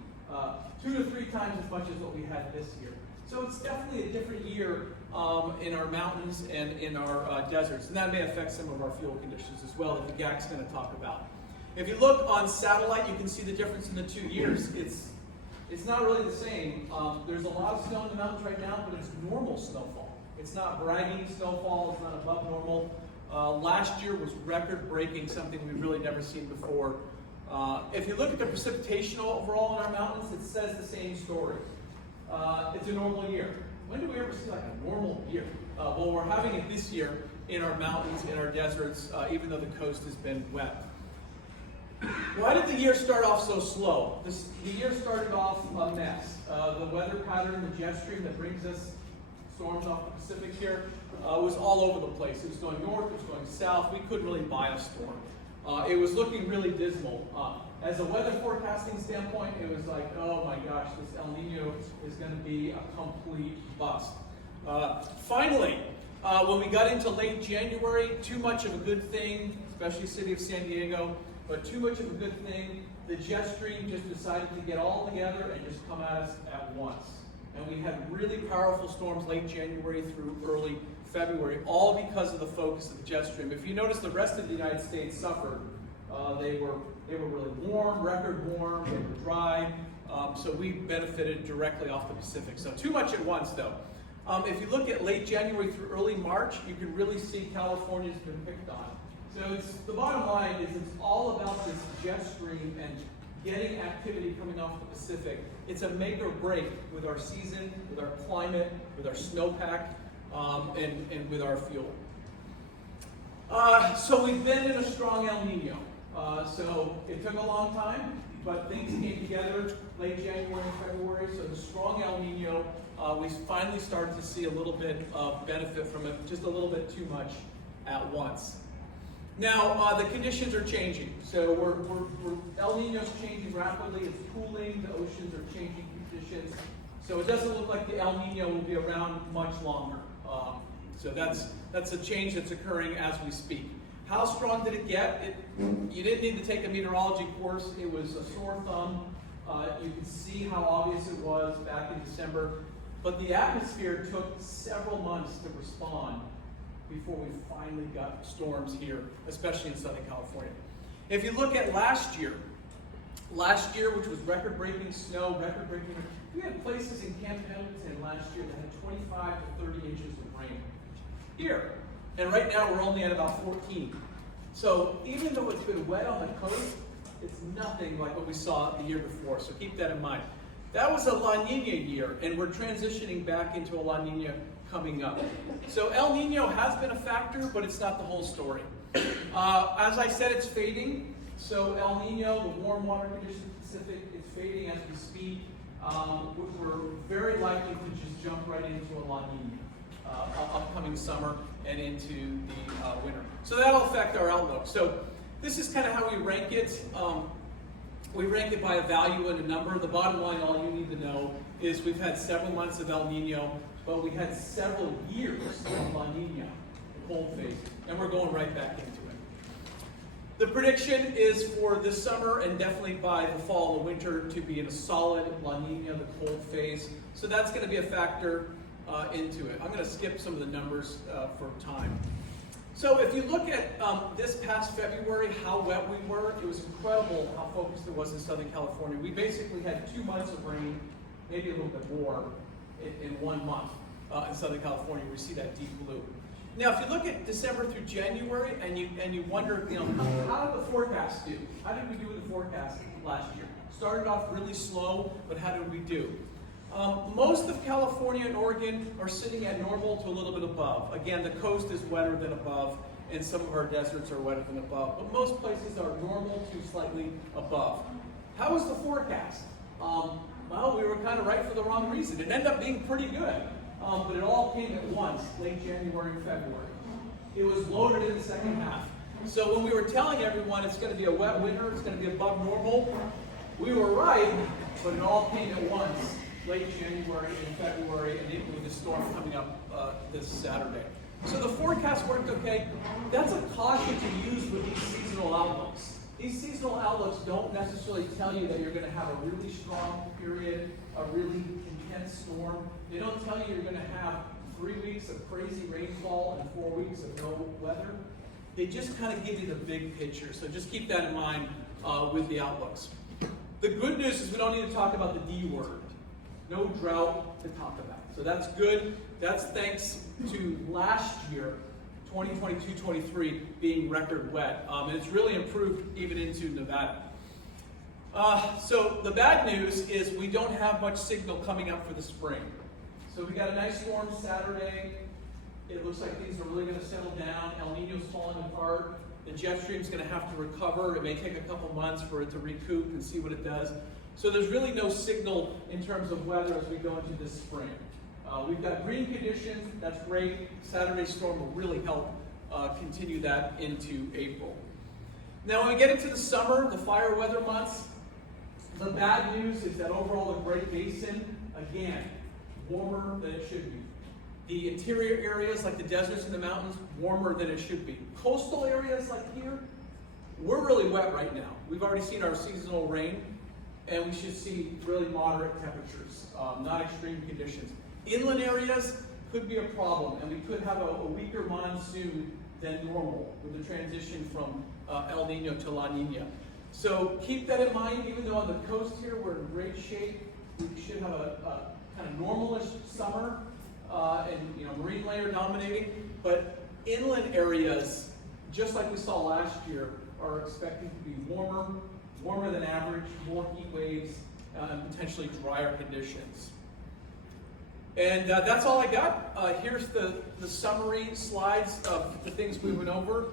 2 to 3 times as much as what we had this year. So it's definitely a different year in our mountains and in our deserts. And that may affect some of our fuel conditions as well that the GAC's going to talk about. If you look on satellite, you can see the difference in the 2 years. It's not really the same. There's a lot of snow in the mountains right now, but it's normal snowfall. It's not bragging snowfall. It's not above normal. Last year was record-breaking, something we've really never seen before. If you look at the precipitation overall in our mountains, it says the same story. It's a normal year. When do we ever see like a normal year? Well, we're having it this year in our mountains, in our deserts, even though the coast has been wet. Why did the year start off so slow? The year started off a mess. The weather pattern, the jet stream that brings us storms off the Pacific here, was all over the place. It was going north, it was going south. We couldn't really buy a storm. It was looking really dismal. As a weather forecasting standpoint, it was like, oh my gosh, this El Nino is going to be a complete bust. Finally, when we got into late January, too much of a good thing, especially city of San Diego, but too much of a good thing, the jet stream just decided to get all together and just come at us at once. And we had really powerful storms late January through early February, all because of the focus of the jet stream. If you notice, the rest of the United States suffered. They were really warm, record warm, they were dry, so we benefited directly off the Pacific. So too much at once, though. If you look at late January through early March, you can really see California's been picked on. So the bottom line is it's all about this jet stream and getting activity coming off the Pacific. It's a make or break with our season, with our climate, with our snowpack, and with our fuel. So we've been in a strong El Nino. So it took a long time, but things came together late January and February. So the strong El Nino, we finally started to see a little bit of benefit from it, just a little bit too much at once. Now, the conditions are changing. So El Nino's changing rapidly. It's cooling. The oceans are changing conditions. So it doesn't look like the El Nino will be around much longer. So that's a change that's occurring as we speak. How strong did it get? You didn't need to take a meteorology course. It was a sore thumb. You can see how obvious it was back in December. But the atmosphere took several months to respond before we finally got storms here, especially in Southern California. If you look at last year, which was record-breaking snow, we had places in Camp Pendleton last year that had 25 to 30 inches of rain here. And right now we're only at about 14. So even though it's been wet on the coast, it's nothing like what we saw the year before. So keep that in mind. That was a La Nina year, and we're transitioning back into a La Nina coming up. So El Nino has been a factor, but it's not the whole story. As I said, it's fading. So El Nino, the warm water conditions in the Pacific, it's fading as we speak. We're very likely to just jump right into a La Nina upcoming summer and into the winter. So that'll affect our outlook. So this is kind of how we rank it. We rank it by a value and a number. The bottom line, all you need to know, is we've had several months of El Nino, but we had several years of La Nina, the cold phase, and we're going right back into it. The prediction is for this summer and definitely by the fall and winter to be in a solid La Nina, the cold phase. So that's going to be a factor into it. I'm going to skip some of the numbers for time. So if you look at this past February, how wet we were, it was incredible how focused it was in Southern California. We basically had 2 months of rain, maybe a little bit more, in 1 month in Southern California. We see that deep blue. Now, if you look at December through January, and you wonder, how did the forecast do? How did we do with the forecast last year? Started off really slow, but how did we do? Most of California and Oregon are sitting at normal to a little bit above. Again, the coast is wetter than above, and some of our deserts are wetter than above. But most places are normal to slightly above. How was the forecast? Well, we were kind of right for the wrong reason. It ended up being pretty good, but it all came at once, late January and February. It was loaded in the second half. So when we were telling everyone it's going to be a wet winter, it's going to be above normal, we were right, but it all came at once. Late January and February, and even with the storm coming up this Saturday. So the forecast worked okay. That's a caution to use with these seasonal outlooks. These seasonal outlooks don't necessarily tell you that you're going to have a really strong period, a really intense storm. They don't tell you you're going to have 3 weeks of crazy rainfall and 4 weeks of no weather. They just kind of give you the big picture. So just keep that in mind with the outlooks. The good news is we don't need to talk about the D word. No drought to talk about. So that's good. That's thanks to last year, 2022-23, being record wet. And it's really improved even into Nevada. So the bad news is we don't have much signal coming up for the spring. So we got a nice storm Saturday. It looks like things are really going to settle down. El Nino's falling apart. The jet stream's going to have to recover. It may take a couple months for it to recoup and see what it does. So there's really no signal in terms of weather as we go into this spring. We've got green conditions, that's great. Saturday's storm will really help continue that into April. Now when we get into the summer, the fire weather months, the bad news is that overall the Great Basin, again, warmer than it should be. The interior areas like the deserts and the mountains, warmer than it should be. Coastal areas like here, we're really wet right now. We've already seen our seasonal rain. And we should see really moderate temperatures, not extreme conditions. Inland areas could be a problem, and we could have a weaker monsoon than normal with the transition from El Nino to La Nina. So keep that in mind. Even though on the coast here we're in great shape, we should have a kind of normalish summer. and marine layer dominating, but inland areas, just like we saw last year, are expected to be warmer than average, more heat waves, and potentially drier conditions. And that's all I got. Here's the summary slides of the things we went over.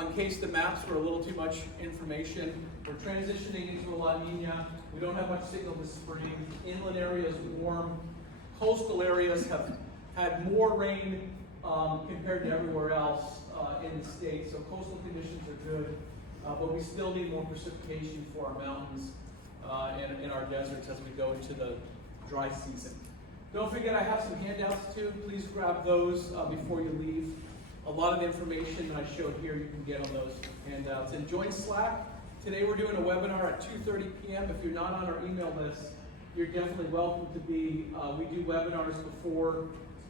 In case the maps were a little too much information, we're transitioning into a La Nina. We don't have much signal this spring. Inland areas warm. Coastal areas have had more rain compared to everywhere else in the state. So coastal conditions are good, but we still need more precipitation for our mountains and in our deserts as we go into the dry season. Don't forget, I have some handouts too. Please grab those before you leave. A lot of the information that I showed here you can get on those handouts. And join Slack. Today we're doing a webinar at 2:30 p.m. If you're not on our email list, you're definitely welcome to be. We do webinars before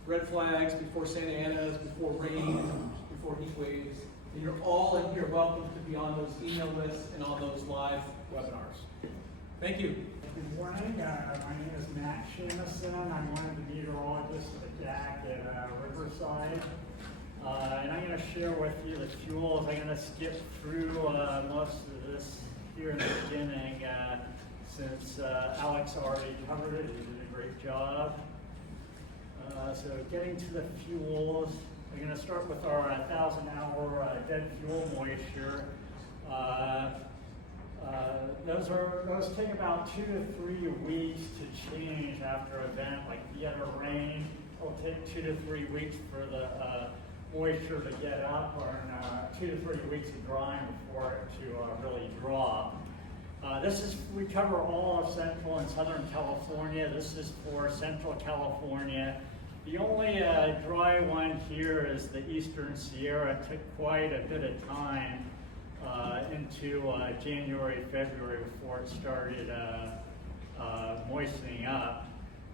red flags, before Santa Ana's, before rain, before heat waves. And you're all in here welcome to be on those email lists and on those live webinars. Thank you. Good morning. My name is Matt Shamison. I'm one of the meteorologists at DAC at Riverside. And I'm going to share with you the fuels. I'm going to skip through most of this here in the beginning since Alex already covered it. He did a great job. So getting to the fuels, we're going to start with our 1,000-hour dead fuel moisture. Those take about 2 to 3 weeks to change after an event like Theater rain. It'll take 2 to 3 weeks for the moisture to get up, or 2 to 3 weeks of drying before it to really drop. We cover all of Central and Southern California. This is for Central California. The only dry one here is the Eastern Sierra. It took quite a bit of time into January, February before it started moistening up.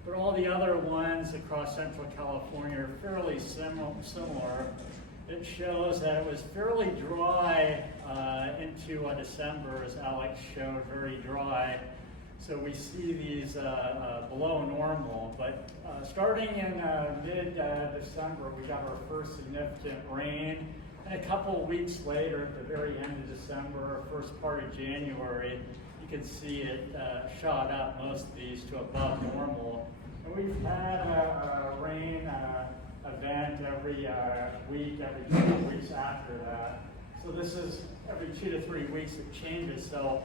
But all the other ones across Central California are fairly similar. It shows that it was fairly dry into December, as Alex showed, very dry. So we see these below normal, but starting in mid-December, we got our first significant rain. And a couple of weeks later, at the very end of December, first part of January, you can see it shot up, most of these, to above normal. And we've had a rain event every week, every 2 weeks after that. So this is every 2 to 3 weeks it changes. So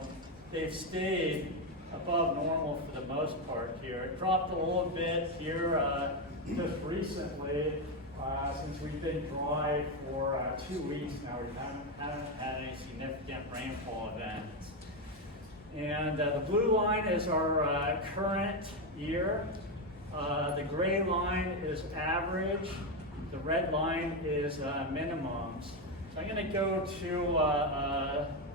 they've stayed above normal for the most part here. It dropped a little bit here just recently. Since we've been dry for 2 weeks now, we haven't had any significant rainfall events. And the blue line is our current year. The gray line is average. The red line is minimums. So I'm going to go to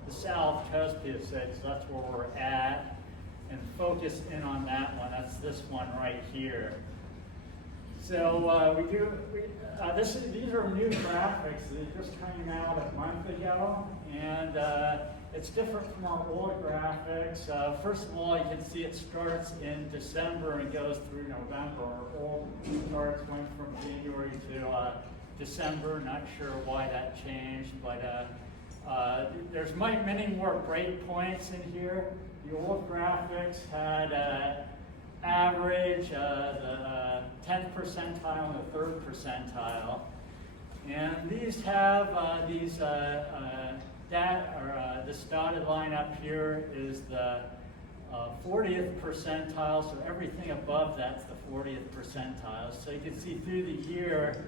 the South Cuspia, so that's where we're at, and focus in on that one. That's this one right here. So these are new graphics. They just came out a month ago, and it's different from our old graphics. First of all, you can see it starts in December and goes through November. Our old charts went from January to December. Not sure why that changed, but there's many more breakpoints in here. The old graphics had average, the 10th percentile, and the 3rd percentile. And these have this dotted line up here is the 40th percentile, so everything above that's the 40th percentile. So you can see through the year,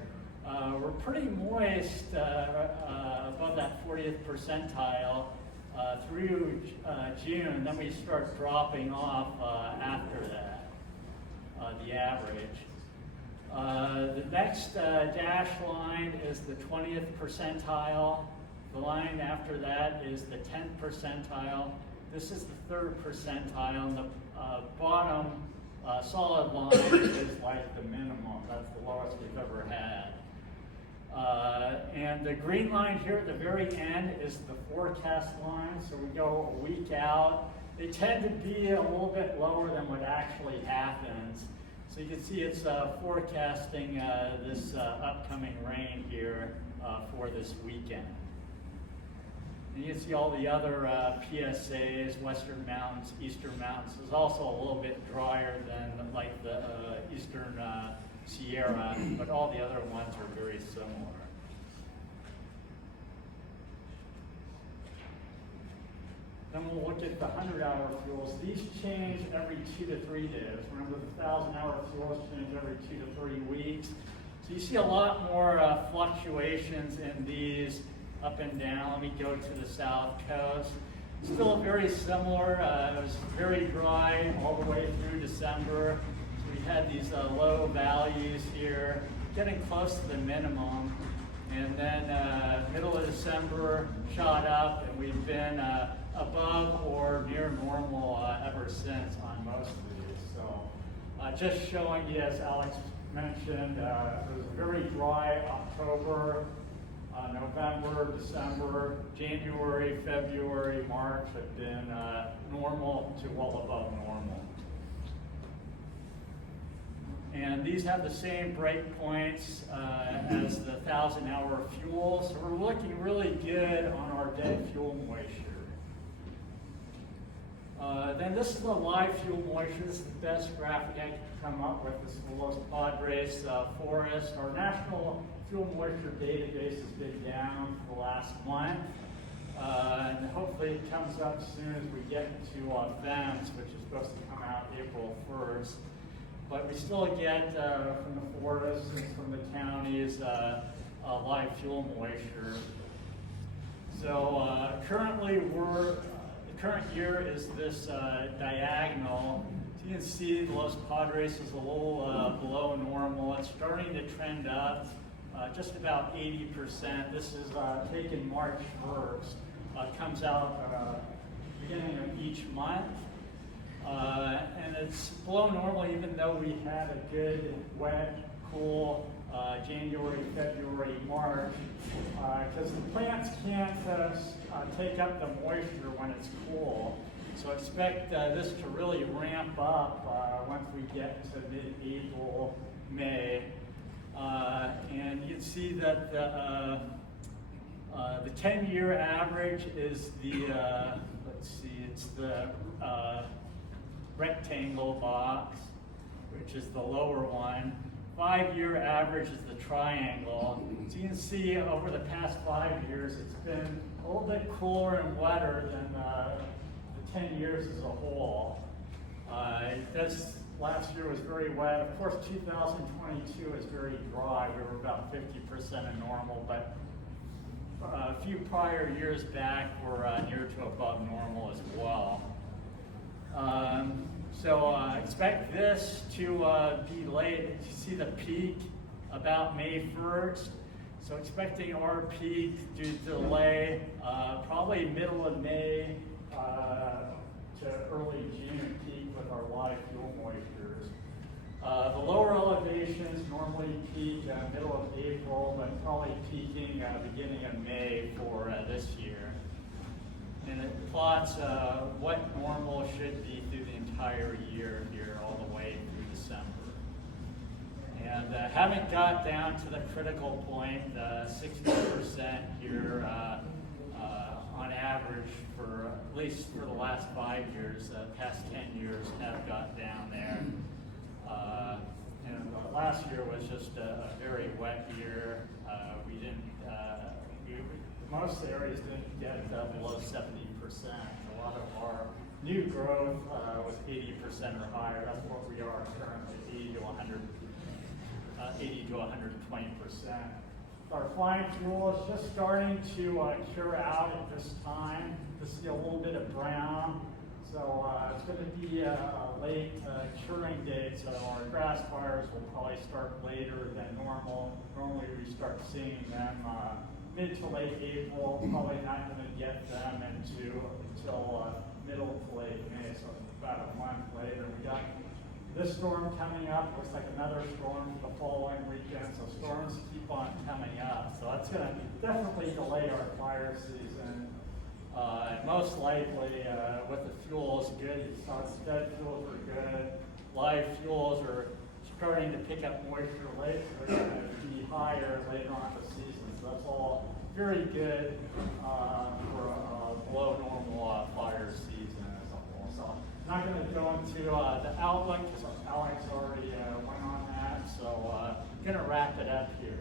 we're pretty moist above that 40th percentile through June. Then we start dropping off after that. The average. The next dashed line is the 20th percentile. The line after that is the 10th percentile. This is the 3rd percentile, and the bottom solid line is like the minimum. That's the lowest we've ever had. And the green line here at the very end is the forecast line, so we go a week out. They tend to be a little bit lower than what actually happens. So you can see it's forecasting this upcoming rain here for this weekend. And you can see all the other PSAs, Western Mountains, Eastern Mountains, is also a little bit drier than like the Eastern Sierra, but all the other ones are very similar. Then we'll look at the 100-hour fuels. These change every 2 to 3 days. Remember, the 1,000-hour fuels change every 2 to 3 weeks. So you see a lot more fluctuations in these up and down. Let me go to the south coast. Still very similar. It was very dry all the way through December. So we had these low values here, getting close to the minimum. And then middle of December shot up, and we've been above or near normal ever since on most of these. So just showing you, as Alex mentioned, it was a very dry October, November, December, January, February, March have been normal to well above normal. And these have the same breakpoints as the 1,000-hour fuel, so we're looking really good on our dead fuel moisture. Then this is the live fuel moisture. This is the best graphic I could come up with. This is the Los Padres forest. Our national fuel moisture database has been down for the last month. And hopefully it comes up soon as we get to FEMS, which is supposed to come out April 1st. But we still get from the forests and from the counties live fuel moisture. So currently the current year is this diagonal. So you can see Los Padres is a little below normal. It's starting to trend up just about 80%. This is taken March 1st. Comes out beginning of each month. And it's below normal even though we had a good, wet, cool January, February, March, because the plants can't take up the moisture when it's cool. So expect this to really ramp up once we get to mid-April, May. And you can see that the 10-year average is the, let's see, it's the rectangle box, which is the lower one. 5-year average is the triangle. So you can see over the past 5 years, it's been a little bit cooler and wetter than the 10 years as a whole. Last year was very wet. Of course, 2022 is very dry. We were about 50% of normal, but a few prior years back were near to above normal as well. So expect this to be late. You see the peak about May 1st. So expecting our peak to delay probably middle of May to early June peak with our live fuel moistures. The lower elevations normally peak middle of April, but probably peaking beginning of May for this year. And it plots what normal should be through the entire year here, all the way through December. And haven't got down to the critical point, 60% here on average for at least for the last 5 years. Past 10 years have got down there. And last year was just a very wet year. We didn't. Most areas didn't get below 70%. A lot of our new growth was 80% or higher. That's what we are currently, 80 to 120%. Our flying fuel is just starting to cure out at this time. You see a little bit of brown. So it's going to be a late curing date, so our grass fires will probably start later than normal. Normally we start seeing them mid to late April, probably not going to get them until middle to late May, so about a month later. We got this storm coming up, looks like another storm for the following weekend, so storms keep on coming up. So that's going to definitely delay our fire season. And most likely, with the fuels, good. You saw dead fuels are good. Live fuels are starting to pick up moisture later, they're going to be higher later on in the season. So that's all very good for a below normal fire season as a whole. So I'm not going to go into the outlook because Alex already went on that. So I'm going to wrap it up here.